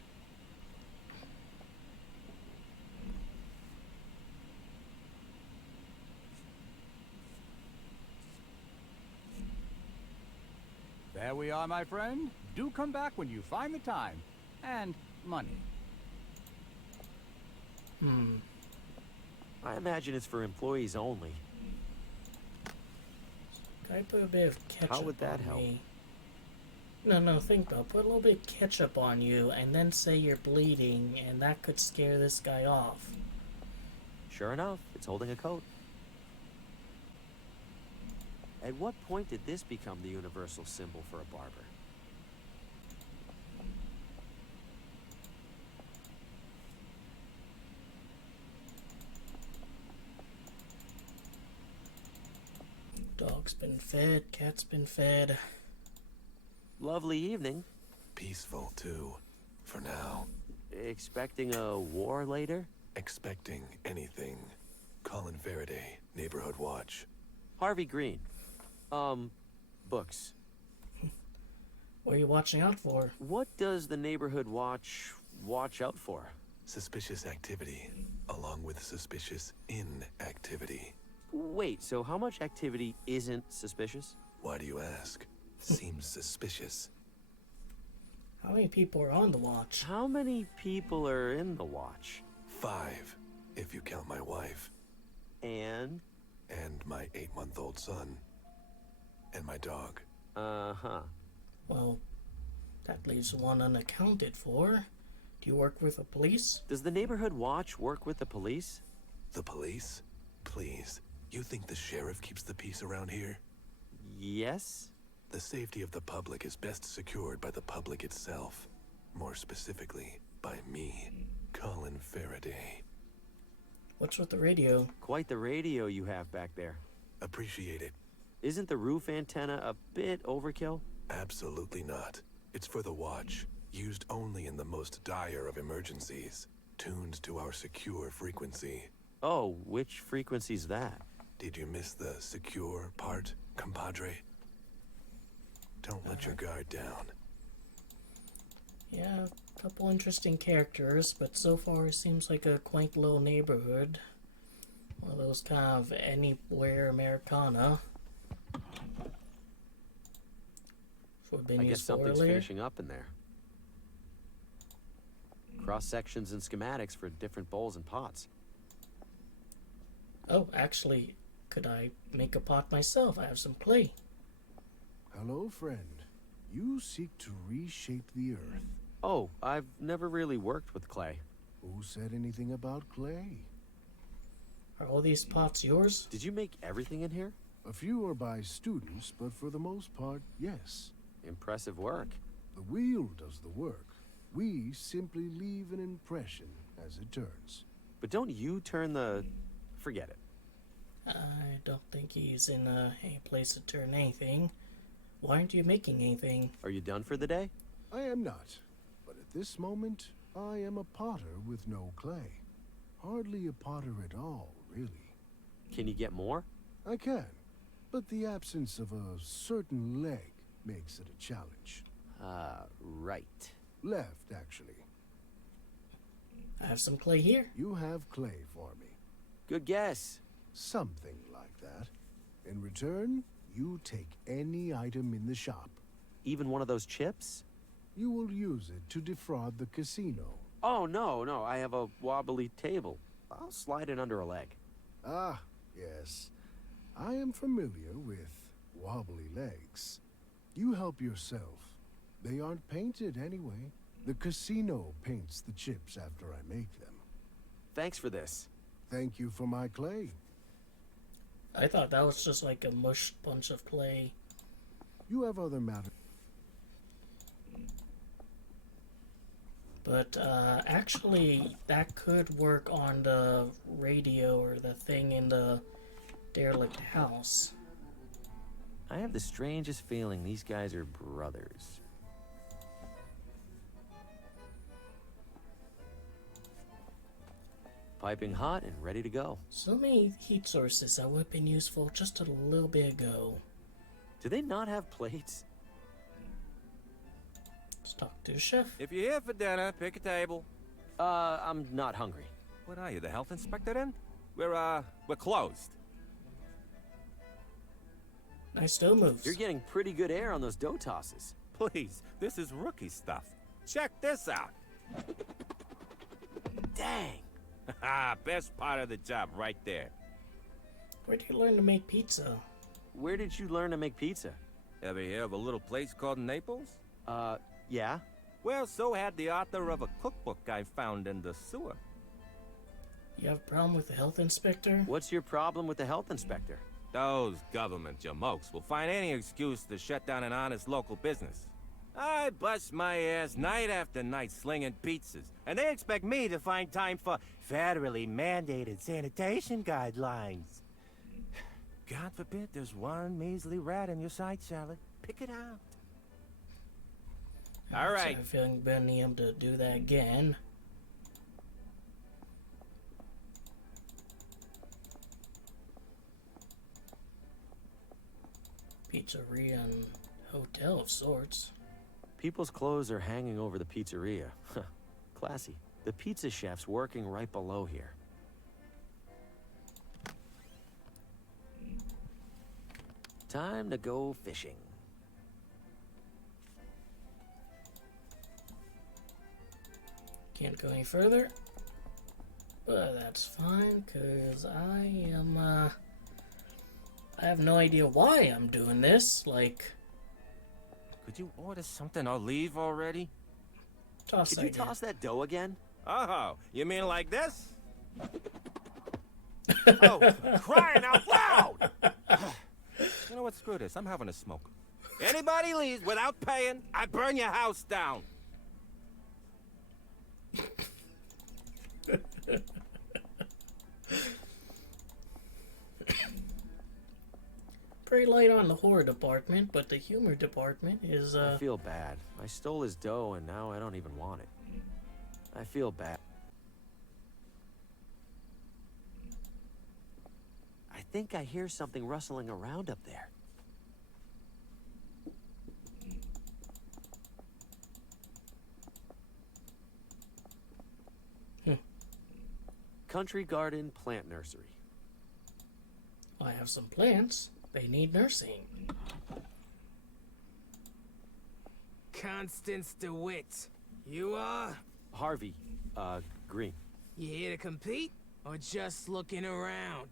There we are, my friend. Do come back when you find the time. And money. I imagine it's for employees only. Can I put a bit of ketchup How would that on help? me? No, think about it. Put a little bit of ketchup on you and then say you're bleeding, and that could scare this guy off. Sure enough, it's holding a coat. At what point did this become the universal symbol for a barber? Dog's been fed, cat's been fed. Lovely evening. Peaceful, too. For now. Expecting a war later? Expecting anything. Colin Faraday, Neighborhood Watch. Harvey Green. Books. What are you watching out for? What does the Neighborhood watch out for? Suspicious activity, along with suspicious inactivity. Wait, so how much activity isn't suspicious? Why do you ask? Seems suspicious. How many people are on the watch? How many people are in the watch? 5, if you count my wife. And? And my 8-month-old son. And my dog. Uh-huh. Well, that leaves one unaccounted for. Do you work with the police? Does the Neighborhood Watch work with the police? The police? Please. You think the sheriff keeps the peace around here? Yes? The safety of the public is best secured by the public itself. More specifically, by me, Colin Faraday. What's with the radio? Quite the radio you have back there. Appreciate it. Isn't the roof antenna a bit overkill? Absolutely not. It's for the watch, used only in the most dire of emergencies, tuned to our secure frequency. Oh, which frequency's that? Did you miss the secure part, compadre? Don't let your guard down. Yeah, a couple interesting characters, but so far it seems like a quaint little neighborhood. One of those kind of anywhere Americana. I guess something's finishing up in there. Cross sections and schematics for different bowls and pots. Oh, actually, could I make a pot myself? I have some clay. Hello, friend. You seek to reshape the earth. Oh, I've never really worked with clay. Who said anything about clay? Are all these pots yours? Did you make everything in here? A few are by students, but for the most part, yes. Impressive work. The wheel does the work. We simply leave an impression as it turns. But don't you turn the... Forget it. I don't think he's in any place to turn anything. Why aren't you making anything? Are you done for the day? I am not. But at this moment, I am a potter with no clay. Hardly a potter at all, really. Can you get more? I can. But the absence of a certain leg makes it a challenge. Right. Left, actually. I have some clay here. You have clay for me. Good guess. Something like that. In return, you take any item in the shop. Even one of those chips? You will use it to defraud the casino Oh, no, I have a wobbly table. I'll slide it under a leg. Ah, yes. I am familiar with wobbly legs. You help yourself. They aren't painted anyway. The casino paints the chips after I make them. Thanks for this. Thank you for my clay. I thought that was just like a mushed bunch of clay. You have other matters. But actually, that could work on the radio or the thing in the derelict house. I have the strangest feeling these guys are brothers. Piping hot and ready to go. So many heat sources that would have been useful just a little bit ago. Do they not have plates? Let's talk to the chef. If you're here for dinner, pick a table. I'm not hungry. What are you, the health inspector then? We're closed. Nice dough moves. You're getting pretty good air on those dough tosses. Please, this is rookie stuff. Check this out. Dang. Best part of the job right there. Where did you learn to make pizza? Where did you learn to make pizza? Ever hear of a little place called Naples? Yeah. Well, so had the author of a cookbook I found in the sewer. You have a problem with the health inspector? What's your problem with the health inspector? Those government jamokes will find any excuse to shut down an honest local business. I bust my ass night after night slinging pizzas, and they expect me to find time for federally mandated sanitation guidelines. God forbid there's one measly rat in your side salad. Pick it out. All right. I have a feeling we're gonna need him to do that again. Pizzeria and hotel of sorts. People's clothes are hanging over the pizzeria. Classy. The pizza chef's working right below here. Time to go fishing. Can't go any further. But that's fine, because I have no idea why I'm doing this. Like, Could you order something or leave already? toss Could you toss that dough again? Oh, you mean like this? Oh, crying out loud! You know what? Screw this. I'm having a smoke. Anybody leaves without paying, I burn your house down. Pretty light on the horror department, but the humor department is, I feel bad. I stole his dough and now I don't even want it. I feel bad. I think I hear something rustling around up there. Country Garden Plant Nursery. I have some plants. They need nursing. Constance DeWitt. You are? Harvey, Green. You here to compete, or just looking around?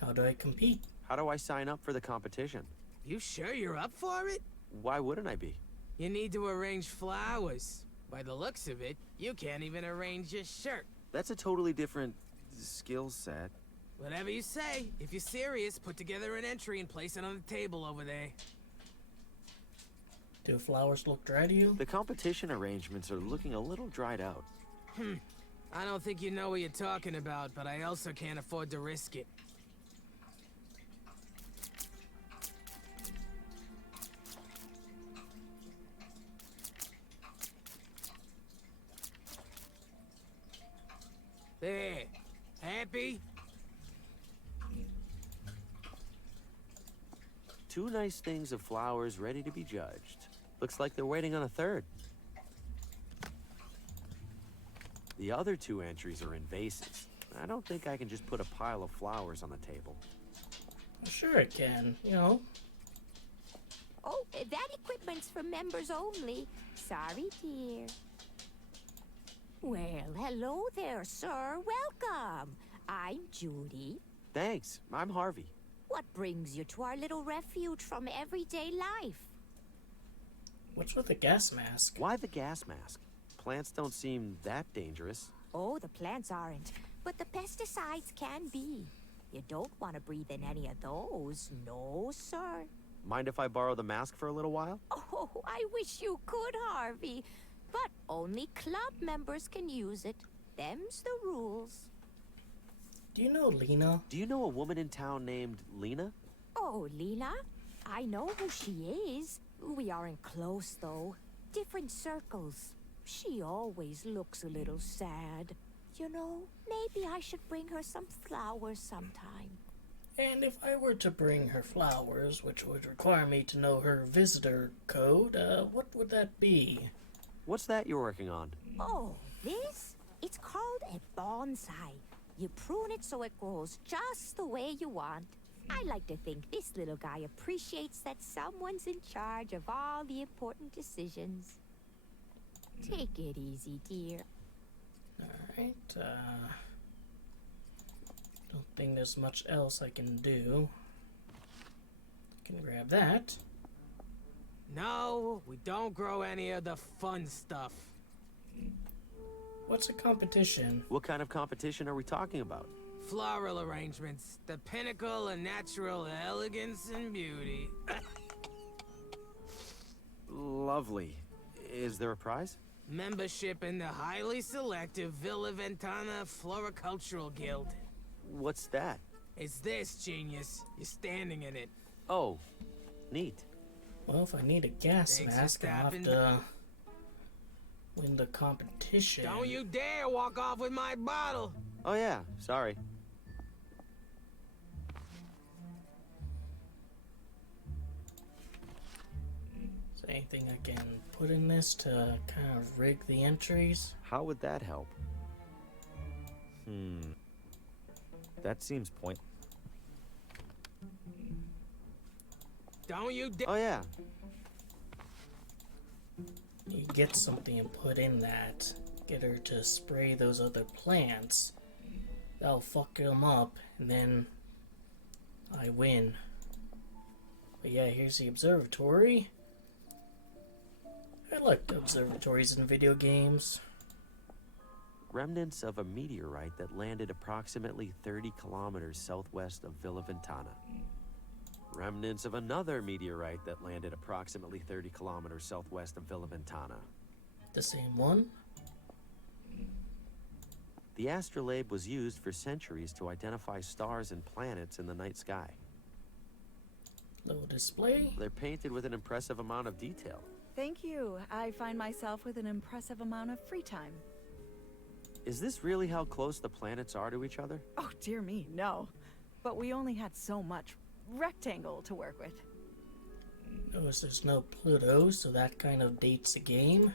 How do I compete? How do I sign up for the competition? You sure you're up for it? Why wouldn't I be? You need to arrange flowers. By the looks of it, you can't even arrange your shirt. That's a totally different skill set. Whatever you say. If you're serious, put together an entry and place it on the table over there. Do flowers look dry to you? The competition arrangements are looking a little dried out. I don't think you know what you're talking about, but I also can't afford to risk it. There. Happy? Two nice things of flowers ready to be judged. Looks like they're waiting on a third. The other two entries are in vases. I don't think I can just put a pile of flowers on the table. Sure it can, you know. Oh, that equipment's for members only. Sorry, dear. Well, hello there, sir. Welcome. I'm Judy. Thanks. I'm Harvey. What brings you to our little refuge from everyday life? What's with the gas mask? Why the gas mask? Plants don't seem that dangerous. Oh, the plants aren't, but the pesticides can be. You don't want to breathe in any of those, no, sir. Mind if I borrow the mask for a little while? Oh, I wish you could, Harvey. But only club members can use it. Them's the rules. Do you know Lena? Do you know a woman in town named Lena? Oh, Lena? I know who she is. We aren't close, though. Different circles. She always looks a little sad. You know, maybe I should bring her some flowers sometime. And if I were to bring her flowers, which would require me to know her visitor code, what would that be? What's that you're working on? Oh, this? It's called a bonsai. You prune it so it grows just the way you want. I like to think this little guy appreciates that someone's in charge of all the important decisions. Take it easy, dear. Alright, don't think there's much else I can do. Can grab that. No, we don't grow any of the fun stuff. What's a competition? What kind of competition are we talking about? Floral arrangements, the pinnacle of natural elegance and beauty. Lovely. Is there a prize? Membership in the highly selective Villa Ventana Floricultural Guild. What's that? It's this, genius. You're standing in it. Oh, neat. Well, if I need a gas Thanks mask, for I'll have stopping. to win the competition. Don't you dare walk off with my bottle! Oh yeah, sorry. Is there anything I can put in this to kind of rig the entries? How would that help? That seems point. Don't you dare. Oh yeah. You get something and put in that. Get her to spray those other plants. That'll fuck them up, and then I win. But yeah, here's the observatory. I like the observatories in video games. Remnants of a meteorite that landed approximately 30 kilometers southwest of Villa Ventana. Remnants of another meteorite that landed approximately 30 kilometers southwest of Villa Ventana. The same one? The astrolabe was used for centuries to identify stars and planets in the night sky. Little display? They're painted with an impressive amount of detail. Thank you. I find myself with an impressive amount of free time. Is this really how close the planets are to each other? Oh, dear me, no. But we only had so much rectangle to work with. Notice there's no Pluto, so that kind of dates the game.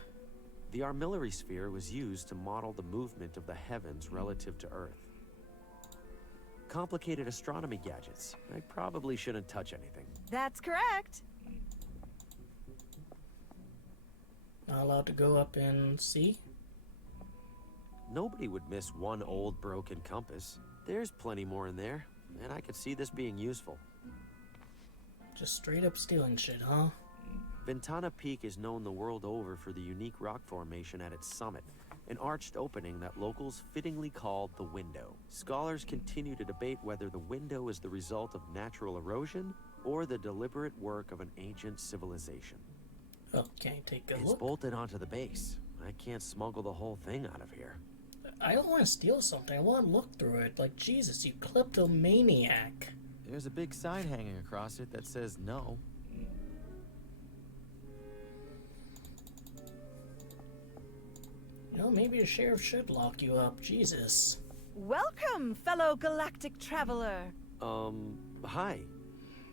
The armillary sphere was used to model the movement of the heavens relative to Earth. Complicated astronomy gadgets. I probably shouldn't touch anything. That's correct. Not allowed to go up and see? Nobody would miss one old broken compass. There's plenty more in there, and I could see this being useful. Just straight up stealing shit, huh? Ventana Peak is known the world over for the unique rock formation at its summit, an arched opening that locals fittingly called the Window. Scholars continue to debate whether the window is the result of natural erosion or the deliberate work of an ancient civilization. Oh, can I take a It's look? bolted onto the base. I can't smuggle the whole thing out of here. I don't want to steal something. I want to look through it. Like, Jesus, you kleptomaniac. There's a big sign hanging across it that says no. You know, maybe the sheriff should lock you up. Jesus. Welcome, fellow galactic traveler. Hi.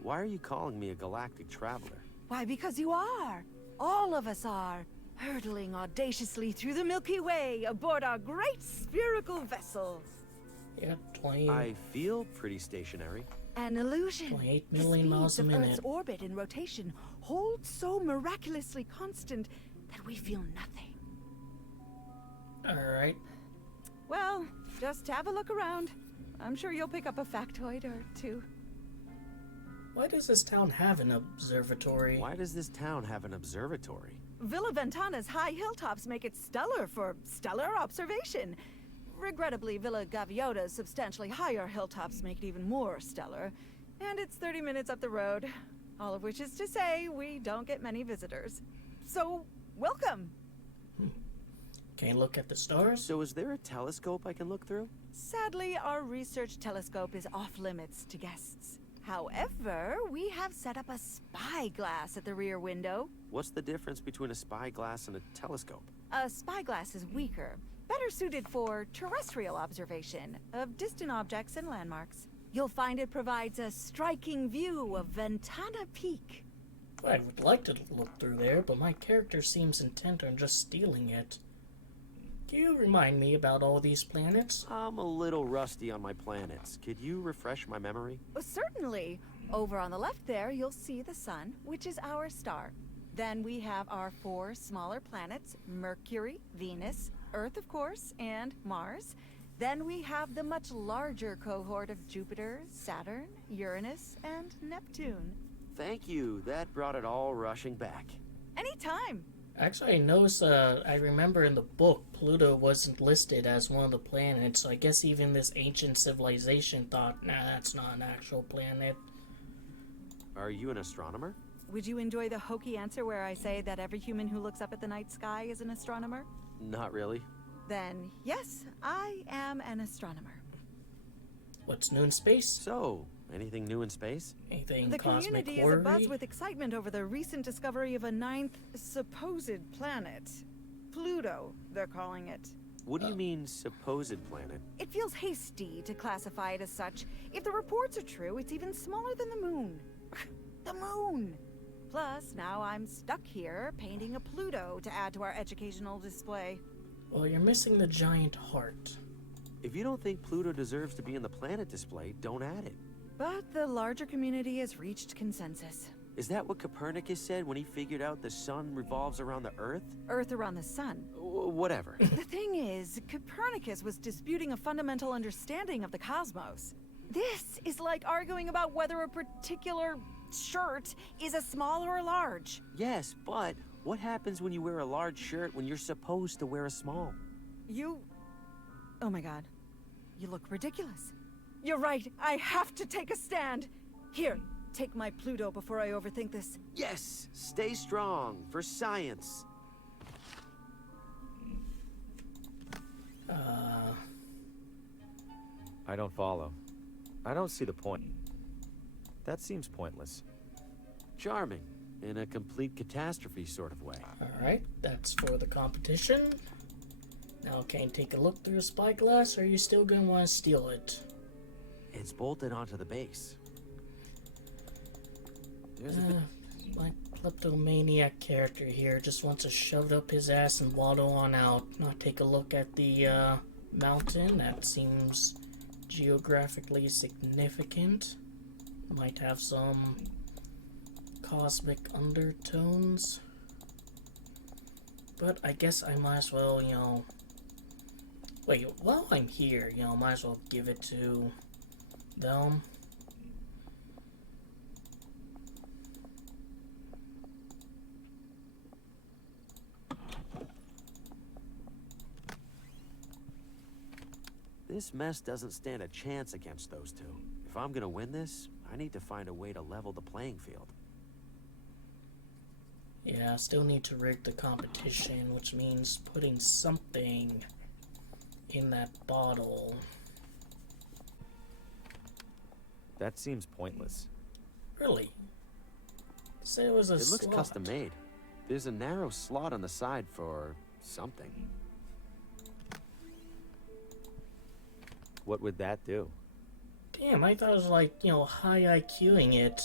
Why are you calling me a galactic traveler? Why, because you are. All of us are. Hurtling audaciously through the Milky Way aboard our great spherical vessels. Yeah, 20. I feel pretty stationary. An illusion. 28 The million miles a speeds of minute. Earth's orbit and rotation hold so miraculously constant that we feel nothing. Alright. Well, just have a look around. I'm sure you'll pick up a factoid or two. Why does this town have an observatory? Why does this town have an observatory? Villa Ventana's high hilltops make it stellar for stellar observation. Regrettably, Villa Gaviota's substantially higher hilltops make it even more stellar. And it's 30 minutes up the road. All of which is to say, we don't get many visitors. So, welcome! Can you look at the stars? So is there a telescope I can look through? Sadly, our research telescope is off limits to guests. However, we have set up a spyglass at the rear window. What's the difference between a spyglass and a telescope? A spyglass is weaker, better suited for terrestrial observation of distant objects and landmarks. You'll find it provides a striking view of Ventana Peak. I would like to look through there, but my character seems intent on just stealing it. Can you remind me about all these planets? I'm a little rusty on my planets. Could you refresh my memory? Certainly. Over on the left there, you'll see the sun, which is our star. Then we have our 4 smaller planets, Mercury, Venus, Earth, of course, and Mars. Then we have the much larger cohort of Jupiter, Saturn, Uranus, and Neptune. Thank you. That brought it all rushing back. Anytime. Actually, I noticed, I remember in the book, Pluto wasn't listed as one of the planets, so I guess even this ancient civilization thought, nah, that's not an actual planet. Are you an astronomer? Would you enjoy the hokey answer where I say that every human who looks up at the night sky is an astronomer? Not really. Then, yes, I am an astronomer. What's new in space? So, anything new in space? Anything the cosmic community is abuzz with excitement over the recent discovery of a 9th supposed planet. Pluto, they're calling it. What do you mean, supposed planet? It feels hasty to classify it as such. If the reports are true, it's even smaller than the moon. The moon! Plus, now I'm stuck here painting a Pluto to add to our educational display. Well, you're missing the giant heart. If you don't think Pluto deserves to be in the planet display, don't add it. But the larger community has reached consensus. Is that what Copernicus said when he figured out the sun revolves around the Earth? Earth around the sun. Whatever. The thing is, Copernicus was disputing a fundamental understanding of the cosmos. This is like arguing about whether a particular shirt is a small or a large. Yes, but what happens when you wear a large shirt when you're supposed to wear a small? Oh my god. You look ridiculous. You're right. I have to take a stand. Here, take my Pluto before I overthink this. Yes! Stay strong for science. I don't follow. I don't see the point. That seems pointless. Charming. In a complete catastrophe sort of way. Alright, that's for the competition. Now, can you take a look through the spyglass, or are you still going to want to steal it? It's bolted onto the base. There's a bit... My kleptomaniac character here just wants to shove it up his ass and waddle on out. Now take a look at the mountain. That seems geographically significant. Might have some cosmic undertones. But I guess I might as well, you know... Wait, while I'm here, you know, might as well give it to them. This mess doesn't stand a chance against those two. If I'm gonna win this, I need to find a way to level the playing field. Yeah, I still need to rig the competition, which means putting something in that bottle. That seems pointless. Really? Say it was a It looks slot. custom made. There's a narrow slot on the side for something. What would that do? Damn, I thought it was like, you know, high IQing it.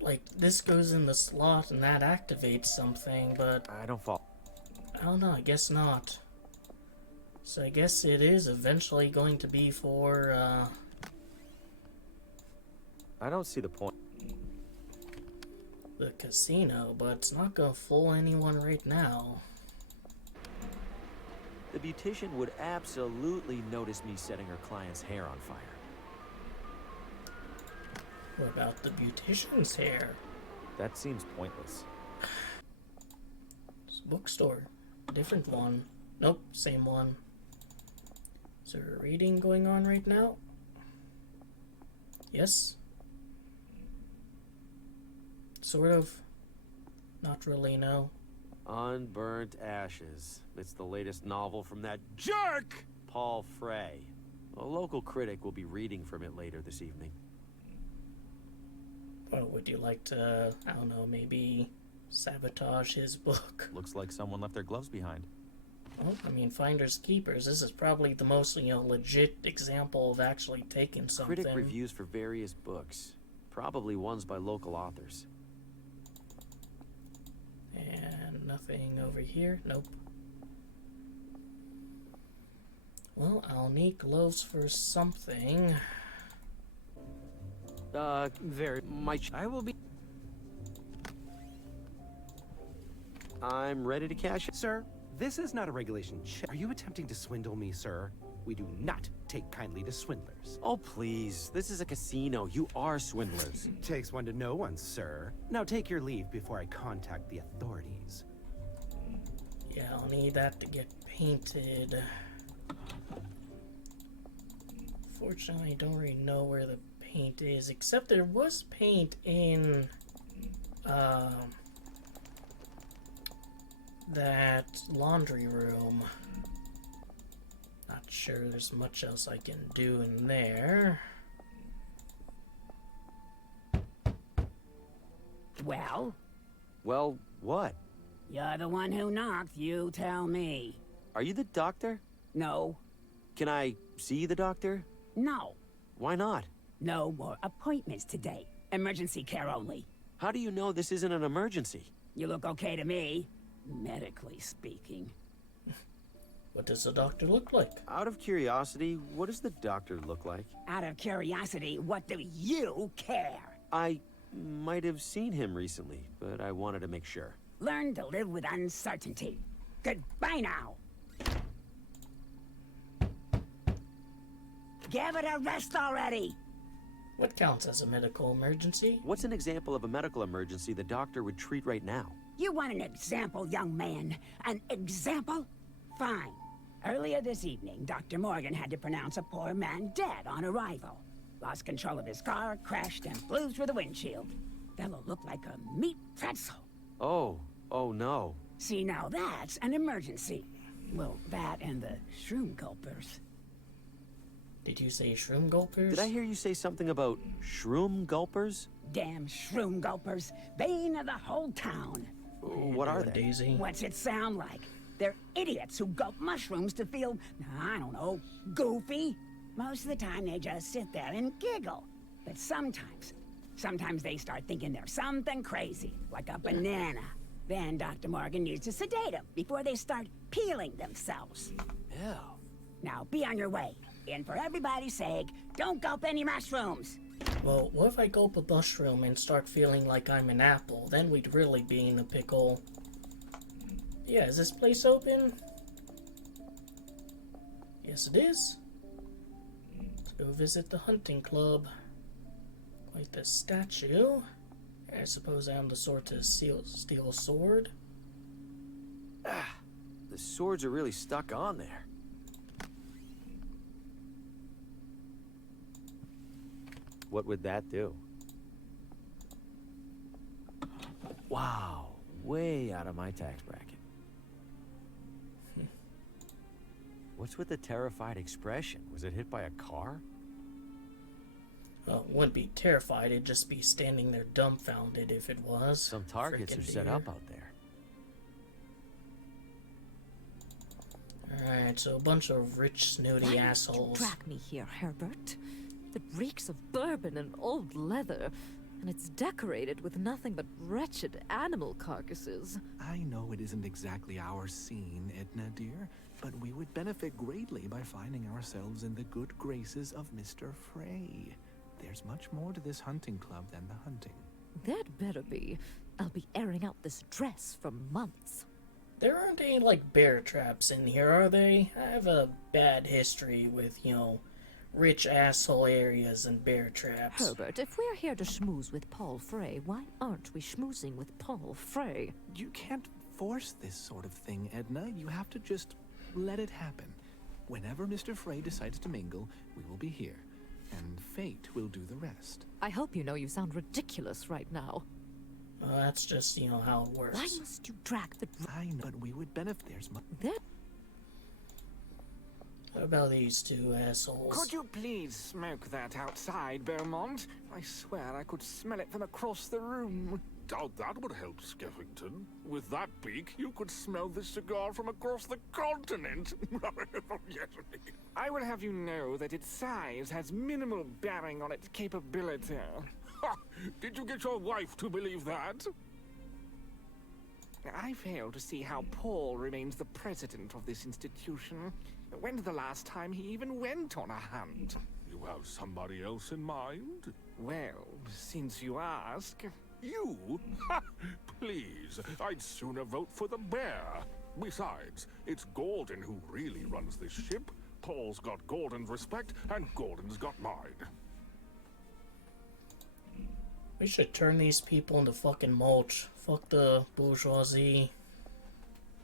Like, this goes in the slot and that activates something, but... I don't fall. I don't know, I guess not. So I guess it is eventually going to be for, I don't see the point. the casino, but it's not gonna fool anyone right now. The beautician would absolutely notice me setting her client's hair on fire. What about the beautician's hair? That seems pointless. It's a bookstore. Different one. Nope, same one. Is there a reading going on right now? Yes? Sort of. Not really, no. Unburnt Ashes. It's the latest novel from that jerk, Paul Frey. A local critic will be reading from it later this evening. Well, would you like to, I don't know, maybe sabotage his book? Looks like someone left their gloves behind. Well, I mean, finders keepers. This is probably the most, legit example of actually taking something. Critic reviews for various books. Probably ones by local authors. And nothing over here. Nope. Well, I'll need gloves for something. I will be... I'm ready to cash it. Sir, this is not a regulation check. Are you attempting to swindle me, sir? We do not take kindly to swindlers. Oh, please. This is a casino. You are swindlers. Takes one to know one, sir. Now take your leave before I contact the authorities. Yeah, I'll need that to get painted. Fortunately, I don't really know where the paint is, except there was paint in that laundry room. Not sure there's much else I can do in there. Well? Well, what? You're the one who knocked, you tell me. Are you the doctor? No. Can I see the doctor? No. Why not? No more appointments today. Emergency care only. How do you know this isn't an emergency? You look okay to me, medically speaking. What does the doctor look like? Out of curiosity, what does the doctor look like? Out of curiosity, what do you care? I might have seen him recently, but I wanted to make sure. Learn to live with uncertainty. Goodbye now. Give it a rest already. What counts as a medical emergency? What's an example of a medical emergency the doctor would treat right now? You want an example, young man? An example? Fine. Earlier this evening, Dr. Morgan had to pronounce a poor man dead on arrival. Lost control of his car, crashed, and blew through the windshield. Fellow looked like a meat pretzel. Oh no. See, now that's an emergency. Well, that and the shroom gulpers. Did you say shroom gulpers? Did I hear you say something about shroom gulpers? Damn shroom gulpers. Bane of the whole town. What are they? Daisy? What's it sound like? They're idiots who gulp mushrooms to feel, I don't know, goofy. Most of the time they just sit there and giggle. But sometimes they start thinking they're something crazy, like a banana. Then Dr. Morgan needs to sedate them before they start peeling themselves. Ew. Now be on your way. And for everybody's sake, don't gulp any mushrooms. Well, what if I gulp a mushroom and start feeling like I'm an apple? Then we'd really be in a pickle. Yeah, is this place open? Yes, it is. Let's go visit the hunting club. Quite the statue. I suppose I'm the sort to steal a sword. Ah, the swords are really stuck on there. What would that do? Wow, way out of my tax bracket. What's with the terrified expression? Was it hit by a car? Wouldn't be terrified, it'd just be standing there dumbfounded if it was. Some targets are set up out there. Alright, so a bunch of rich, snooty assholes. You drag me here, Herbert. It reeks of bourbon and old leather, and it's decorated with nothing but wretched animal carcasses. I know it isn't exactly our scene, Edna dear, but we would benefit greatly by finding ourselves in the good graces of Mr. Frey. There's much more to this hunting club than the hunting. That better be. I'll be airing out this dress for months. There aren't any, like, bear traps in here, are they? I have a bad history with, rich asshole areas and bear traps. Herbert, if we're here to schmooze with Paul Frey, why aren't we schmoozing with Paul Frey? You can't force this sort of thing, Edna. You have to just let it happen. Whenever Mr. Frey decides to mingle, we will be here. And fate will do the rest. I hope you know you sound ridiculous right now. Well, that's just, how it works. Why must you drag the... I know, but we would benefit. There... What about these two assholes? Could you please smoke that outside, Beaumont? I swear I could smell it from across the room. Doubt that would help, Skeffington. With that beak, you could smell this cigar from across the continent. Yes. I will have you know that its size has minimal bearing on its capability. Ha! Did you get your wife to believe that? I fail to see how Paul remains the president of this institution. When's the last time he even went on a hunt? You have somebody else in mind? Well, since you ask... You? Ha! Please, I'd sooner vote for the bear. Besides, it's Gordon who really runs this ship. Paul's got Gordon's respect, and Gordon's got mine. We should turn these people into fucking mulch. Fuck the bourgeoisie.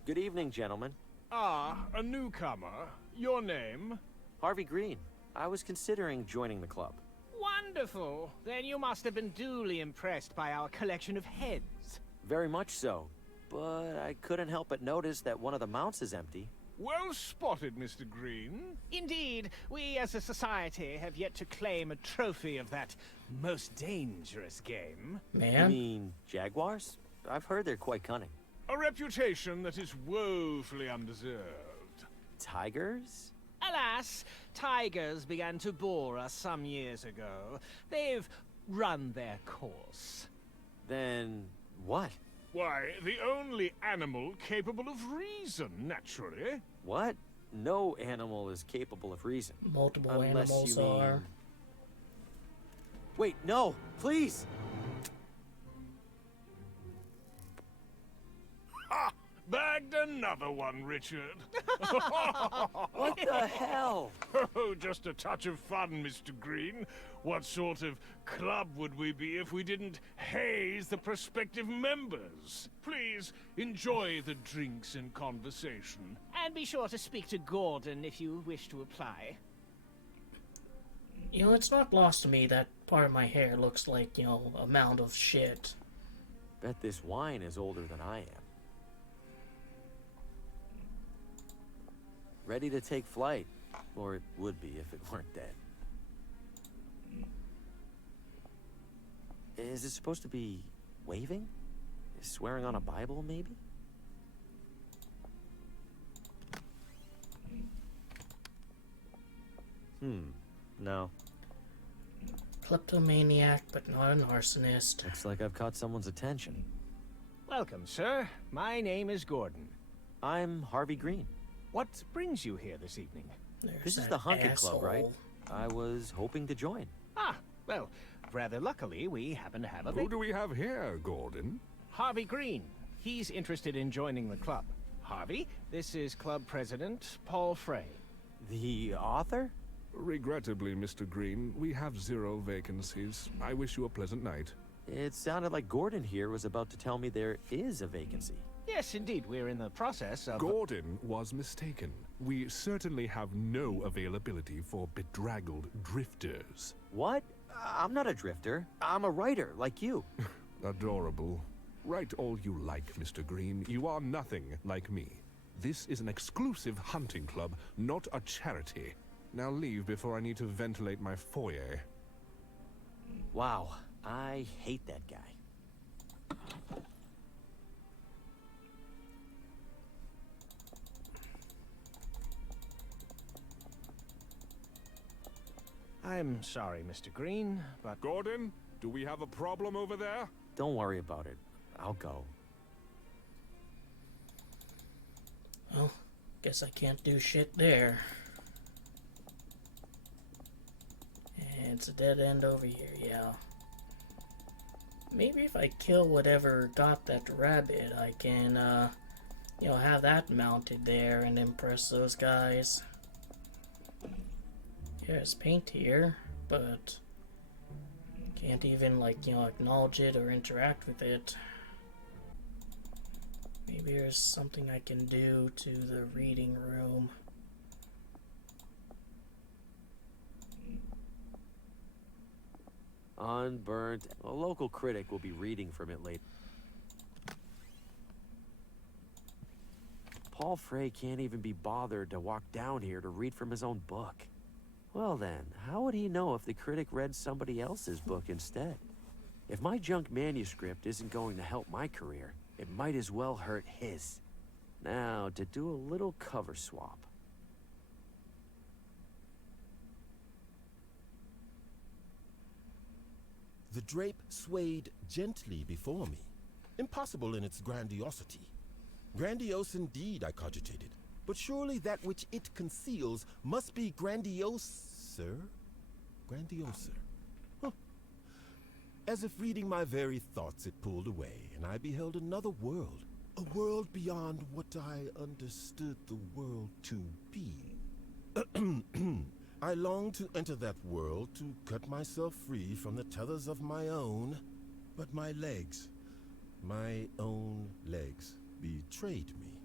Good evening, gentlemen. Ah, a newcomer. Your name? Harvey Green. I was considering joining the club. Wonderful. Then you must have been duly impressed by our collection of heads. Very much so. But I couldn't help but notice that one of the mounts is empty. Well spotted, Mr. Green. Indeed, we as a society have yet to claim a trophy of that most dangerous game. Man. You mean jaguars? I've heard they're quite cunning. A reputation that is woefully undeserved. Tigers? Alas, tigers began to bore us some years ago. They've run their course. Then what? Why, the only animal capable of reason, naturally. What? No animal is capable of reason. Multiple Unless animals you mean... are. Wait, no! Please! Ha! Bagged another one, Richard. What the hell? Oh, just a touch of fun, Mr. Green. What sort of club would we be if we didn't haze the prospective members? Please enjoy the drinks and conversation. And be sure to speak to Gordon if you wish to apply. It's not lost to me that part of my hair looks like, a mound of shit. Bet this wine is older than I am. Ready to take flight. Or it would be if it weren't dead. Is it supposed to be waving? Swearing on a Bible, maybe? No. Kleptomaniac, but not an arsonist. Looks like I've caught someone's attention. Welcome, sir. My name is Gordon. I'm Harvey Green. What brings you here this evening? This is the hunting club, right? I was hoping to join. Ah, well, rather luckily, we happen to have a... Who do we have here, Gordon? Harvey Green. He's interested in joining the club. Harvey, this is club president Paul Frey. The author? Regrettably, Mr. Green, we have 0 vacancies. I wish you a pleasant night. It sounded like Gordon here was about to tell me there is a vacancy. Yes, indeed. We're in the process of... Gordon was mistaken. We certainly have no availability for bedraggled drifters. What? I'm not a drifter. I'm a writer, like you. Adorable. Write all you like, Mr. Green. You are nothing like me. This is an exclusive hunting club, not a charity. Now leave before I need to ventilate my foyer. Wow, I hate that guy. I'm sorry, Mr. Green, but... Gordon, do we have a problem over there? Don't worry about it. I'll go. Well, guess I can't do shit there. And it's a dead end over here, yeah. Maybe if I kill whatever got that rabbit, I can you know, have that mounted there and impress those guys. There's paint here, but can't even, like, you know, acknowledge it or interact with it. Maybe there's something I can do to the reading room. Unburnt. A local critic will be reading from it later. Paul Frey can't even be bothered to walk down here to read from his own book. Well then, how would he know if the critic read somebody else's book instead? If my junk manuscript isn't going to help my career, it might as well hurt his. Now, to do a little cover swap. The drape swayed gently before me, impossible in its grandiosity. Grandiose indeed, I cogitated, but surely that which it conceals must be grandioser? Grandioser. Huh. As if reading my very thoughts, it pulled away, and I beheld another world. A world beyond what I understood the world to be. I longed to enter that world, to cut myself free from the tethers of my own, but my legs, my own legs, betrayed me.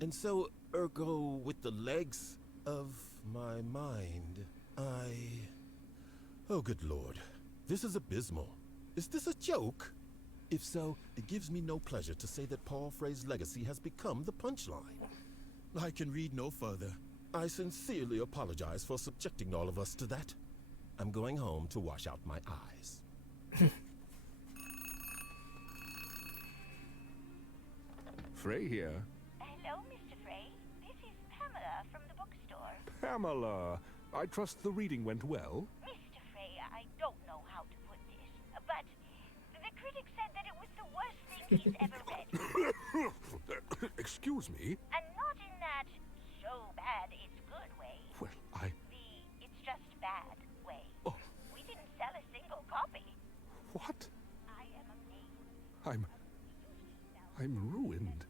And so, ergo, with the legs of my mind, Oh, good Lord. This is abysmal. Is this a joke? If so, it gives me no pleasure to say that Paul Frey's legacy has become the punchline. I can read no further. I sincerely apologize for subjecting all of us to that. I'm going home to wash out my eyes. Frey here. Hello, Mr. Frey. This is Pamela from the bookstore. Pamela, I trust the reading went well? Mr. Frey, I don't know how to put this, but the critic said that it was the worst thing he's ever read. Excuse me? And not in that so bad it's good way. Well, The it's just bad way. Oh. We didn't sell a single copy. What? I am amazed. I'm ruined.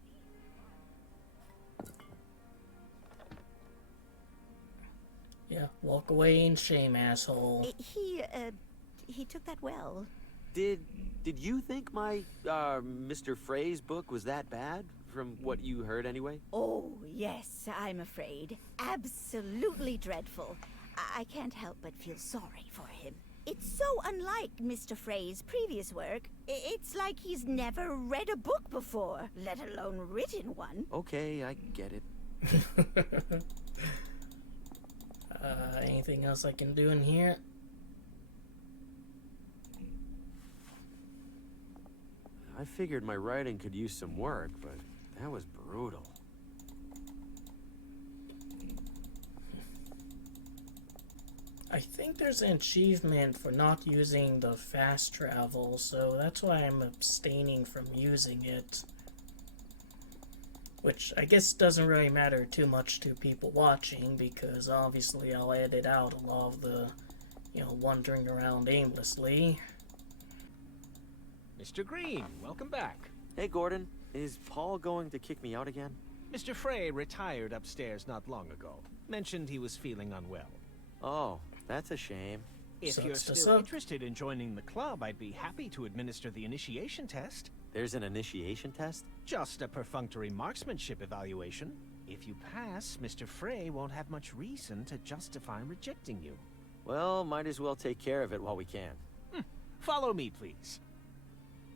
Yeah, walk away in shame, asshole. He took that well. Did you think my, Mr. Frey's book was that bad? From what you heard anyway? Oh, yes, I'm afraid. Absolutely dreadful. I can't help but feel sorry for him. It's so unlike Mr. Frey's previous work. It's like he's never read a book before, let alone written one. Okay, I get it. Anything else I can do in here? I figured my writing could use some work, but that was brutal. I think there's an achievement for not using the fast travel, so that's why I'm abstaining from using it. Which I guess doesn't really matter too much to people watching, because obviously I'll edit out a lot of the, you know, wandering around aimlessly. Mr. Green, welcome back. Hey, Gordon. Is Paul going to kick me out again? Mr. Frey retired upstairs not long ago. Mentioned he was feeling unwell. Oh, that's a shame. If you're still interested in joining the club, I'd be happy to administer the initiation test. There's an initiation test? Just a perfunctory marksmanship evaluation. If you pass, Mr. Frey won't have much reason to justify rejecting you. Well, might as well take care of it while we can. Follow me, please.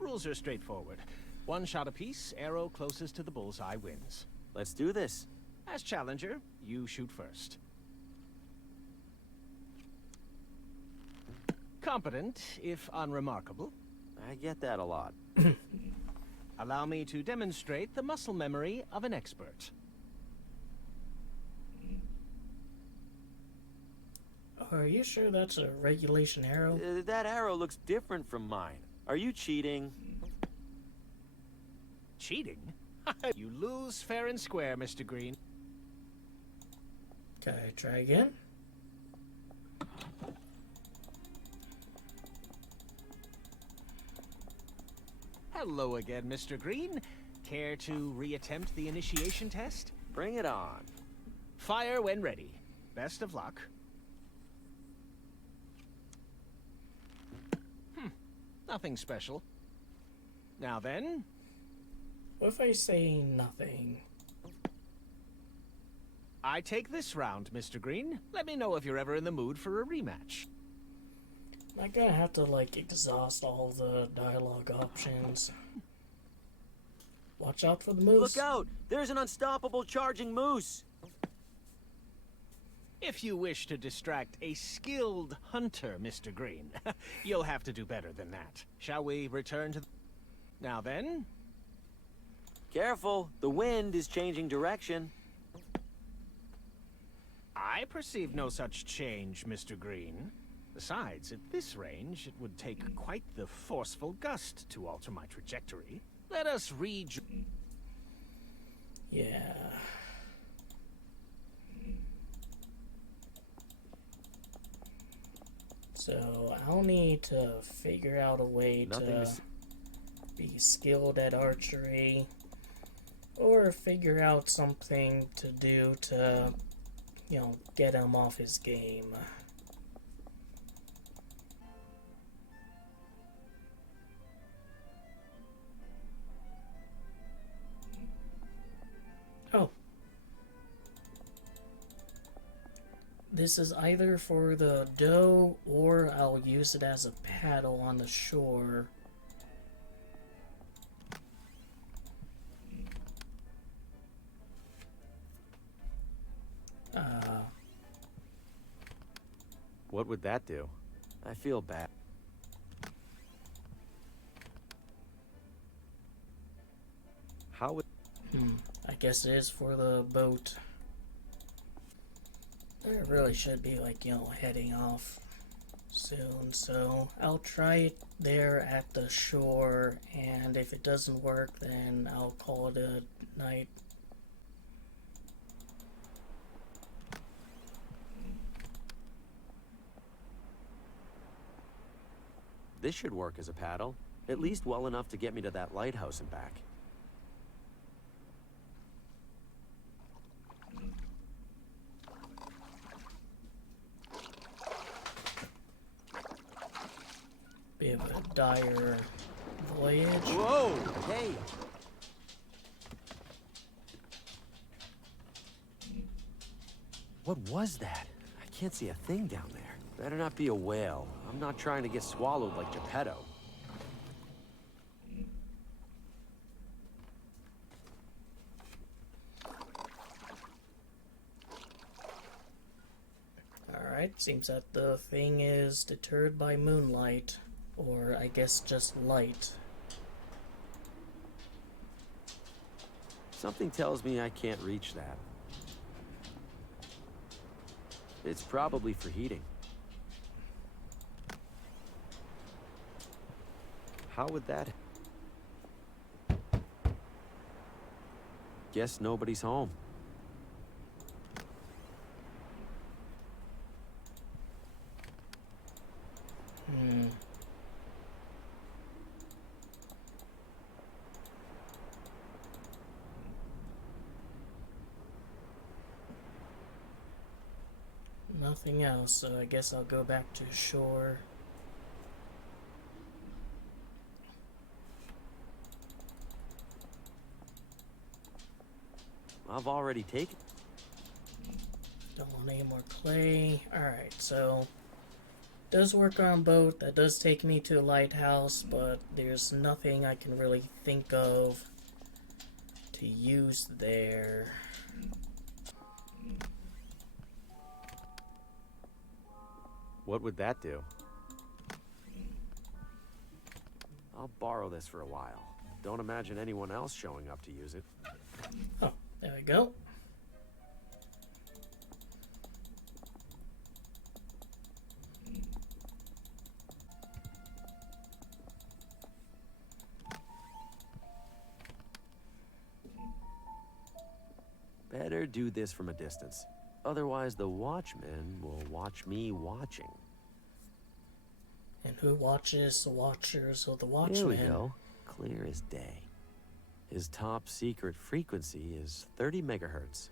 Rules are straightforward. One shot apiece, arrow closest to the bullseye wins. Let's do this. As challenger, you shoot first. Competent, if unremarkable. I get that a lot. Allow me to demonstrate the muscle memory of an expert. Are you sure that's a regulation arrow? That arrow looks different from mine. Are you cheating? Cheating? You lose fair and square, Mr. Green. Can I try again? Hello again, Mr. Green. care to reattempt the initiation test? Bring it on. Fire when ready. Best of luck. Nothing special. Now then... What if I say nothing? I take this round, Mr. Green. Let me know if you're ever in the mood for a rematch. Am I gonna have to, like, exhaust all the dialogue options? Watch out for the moose. Look out! There's an unstoppable charging moose! If you wish to distract a skilled hunter, Mr. Green, you'll have to do better than that. Shall we return to... Now then? Careful, the wind is changing direction. I perceive no such change, Mr. Green. Besides, at this range, it would take quite the forceful gust to alter my trajectory. Let us Yeah. So, I'll need to figure out a way to be skilled at archery, or figure out something to do to, you know, get him off his game. Oh. This is either for the dough, or I'll use it as a paddle on the shore. What would that do? I feel bad. How would... I guess it is for the boat. It really should be, like, you know, heading off soon, so I'll try it there at the shore, and if it doesn't work, then I'll call it a night. This should work as a paddle, at least well enough to get me to that lighthouse and back. Bit of a dire voyage. Whoa! Hey! What was that? I can't see a thing down there. Better not be a whale. I'm not trying to get swallowed like Geppetto. Alright, seems that the thing is deterred by moonlight, or I guess just light. Something tells me I can't reach that. It's probably for heating. How would that... Guess nobody's home. Nothing else, so I guess I'll go back to shore. I've already taken... Don't want any more clay. Alright, so... Does work on boat. That does take me to a lighthouse, but there's nothing I can really think of to use there. What would that do? I'll borrow this for a while. Don't imagine anyone else showing up to use it. Oh, there we go. Better do this from a distance. Otherwise, the watchman will watch me watching. And who watches the watchers of the watchmen? Here we go. Clear as day. His top secret frequency is 30 megahertz.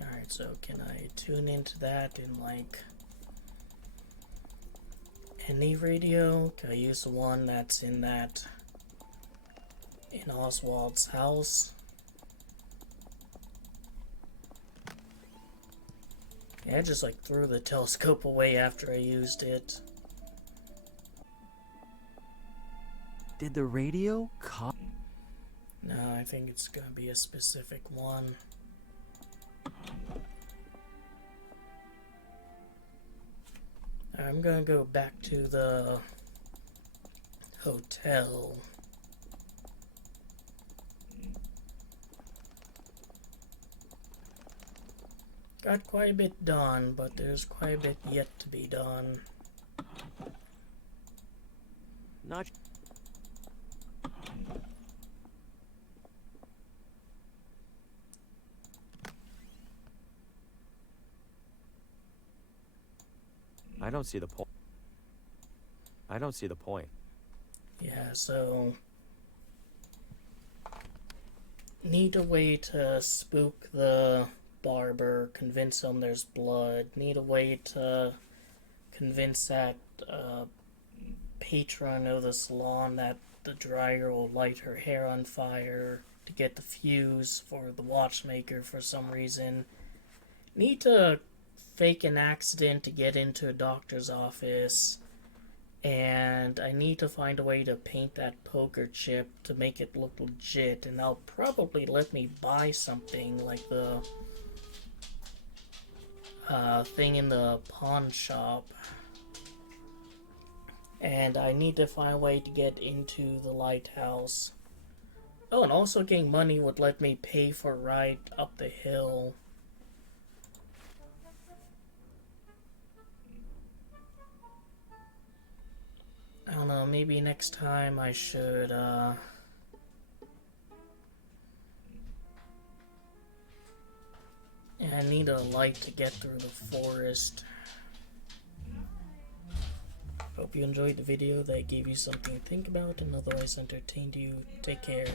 Alright, so can I tune into that in like any radio? Can I use the one that's in Oswald's house? Yeah, I just like threw the telescope away after I used it. Did the radio cut? No, I think it's gonna be a specific one. I'm gonna go back to the hotel. Got quite a bit done, but there's quite a bit yet to be done. Not. I don't see the point. I don't see the point. Yeah, so need a way to spook the barber, convince him there's blood. Need a way to convince that patron of the salon that the dryer will light her hair on fire. To get the fuse for the watchmaker for some reason. Need to fake an accident to get into a doctor's office. And I need to find a way to paint that poker chip to make it look legit. And they'll probably let me buy something like the thing in the pawn shop. And I need to find a way to get into the lighthouse. Oh, and also getting money would let me pay for a ride up the hill. I don't know, maybe next time I should, I need a light to get through the forest. Hope you enjoyed the video, that gave you something to think about and otherwise entertained you. Take care.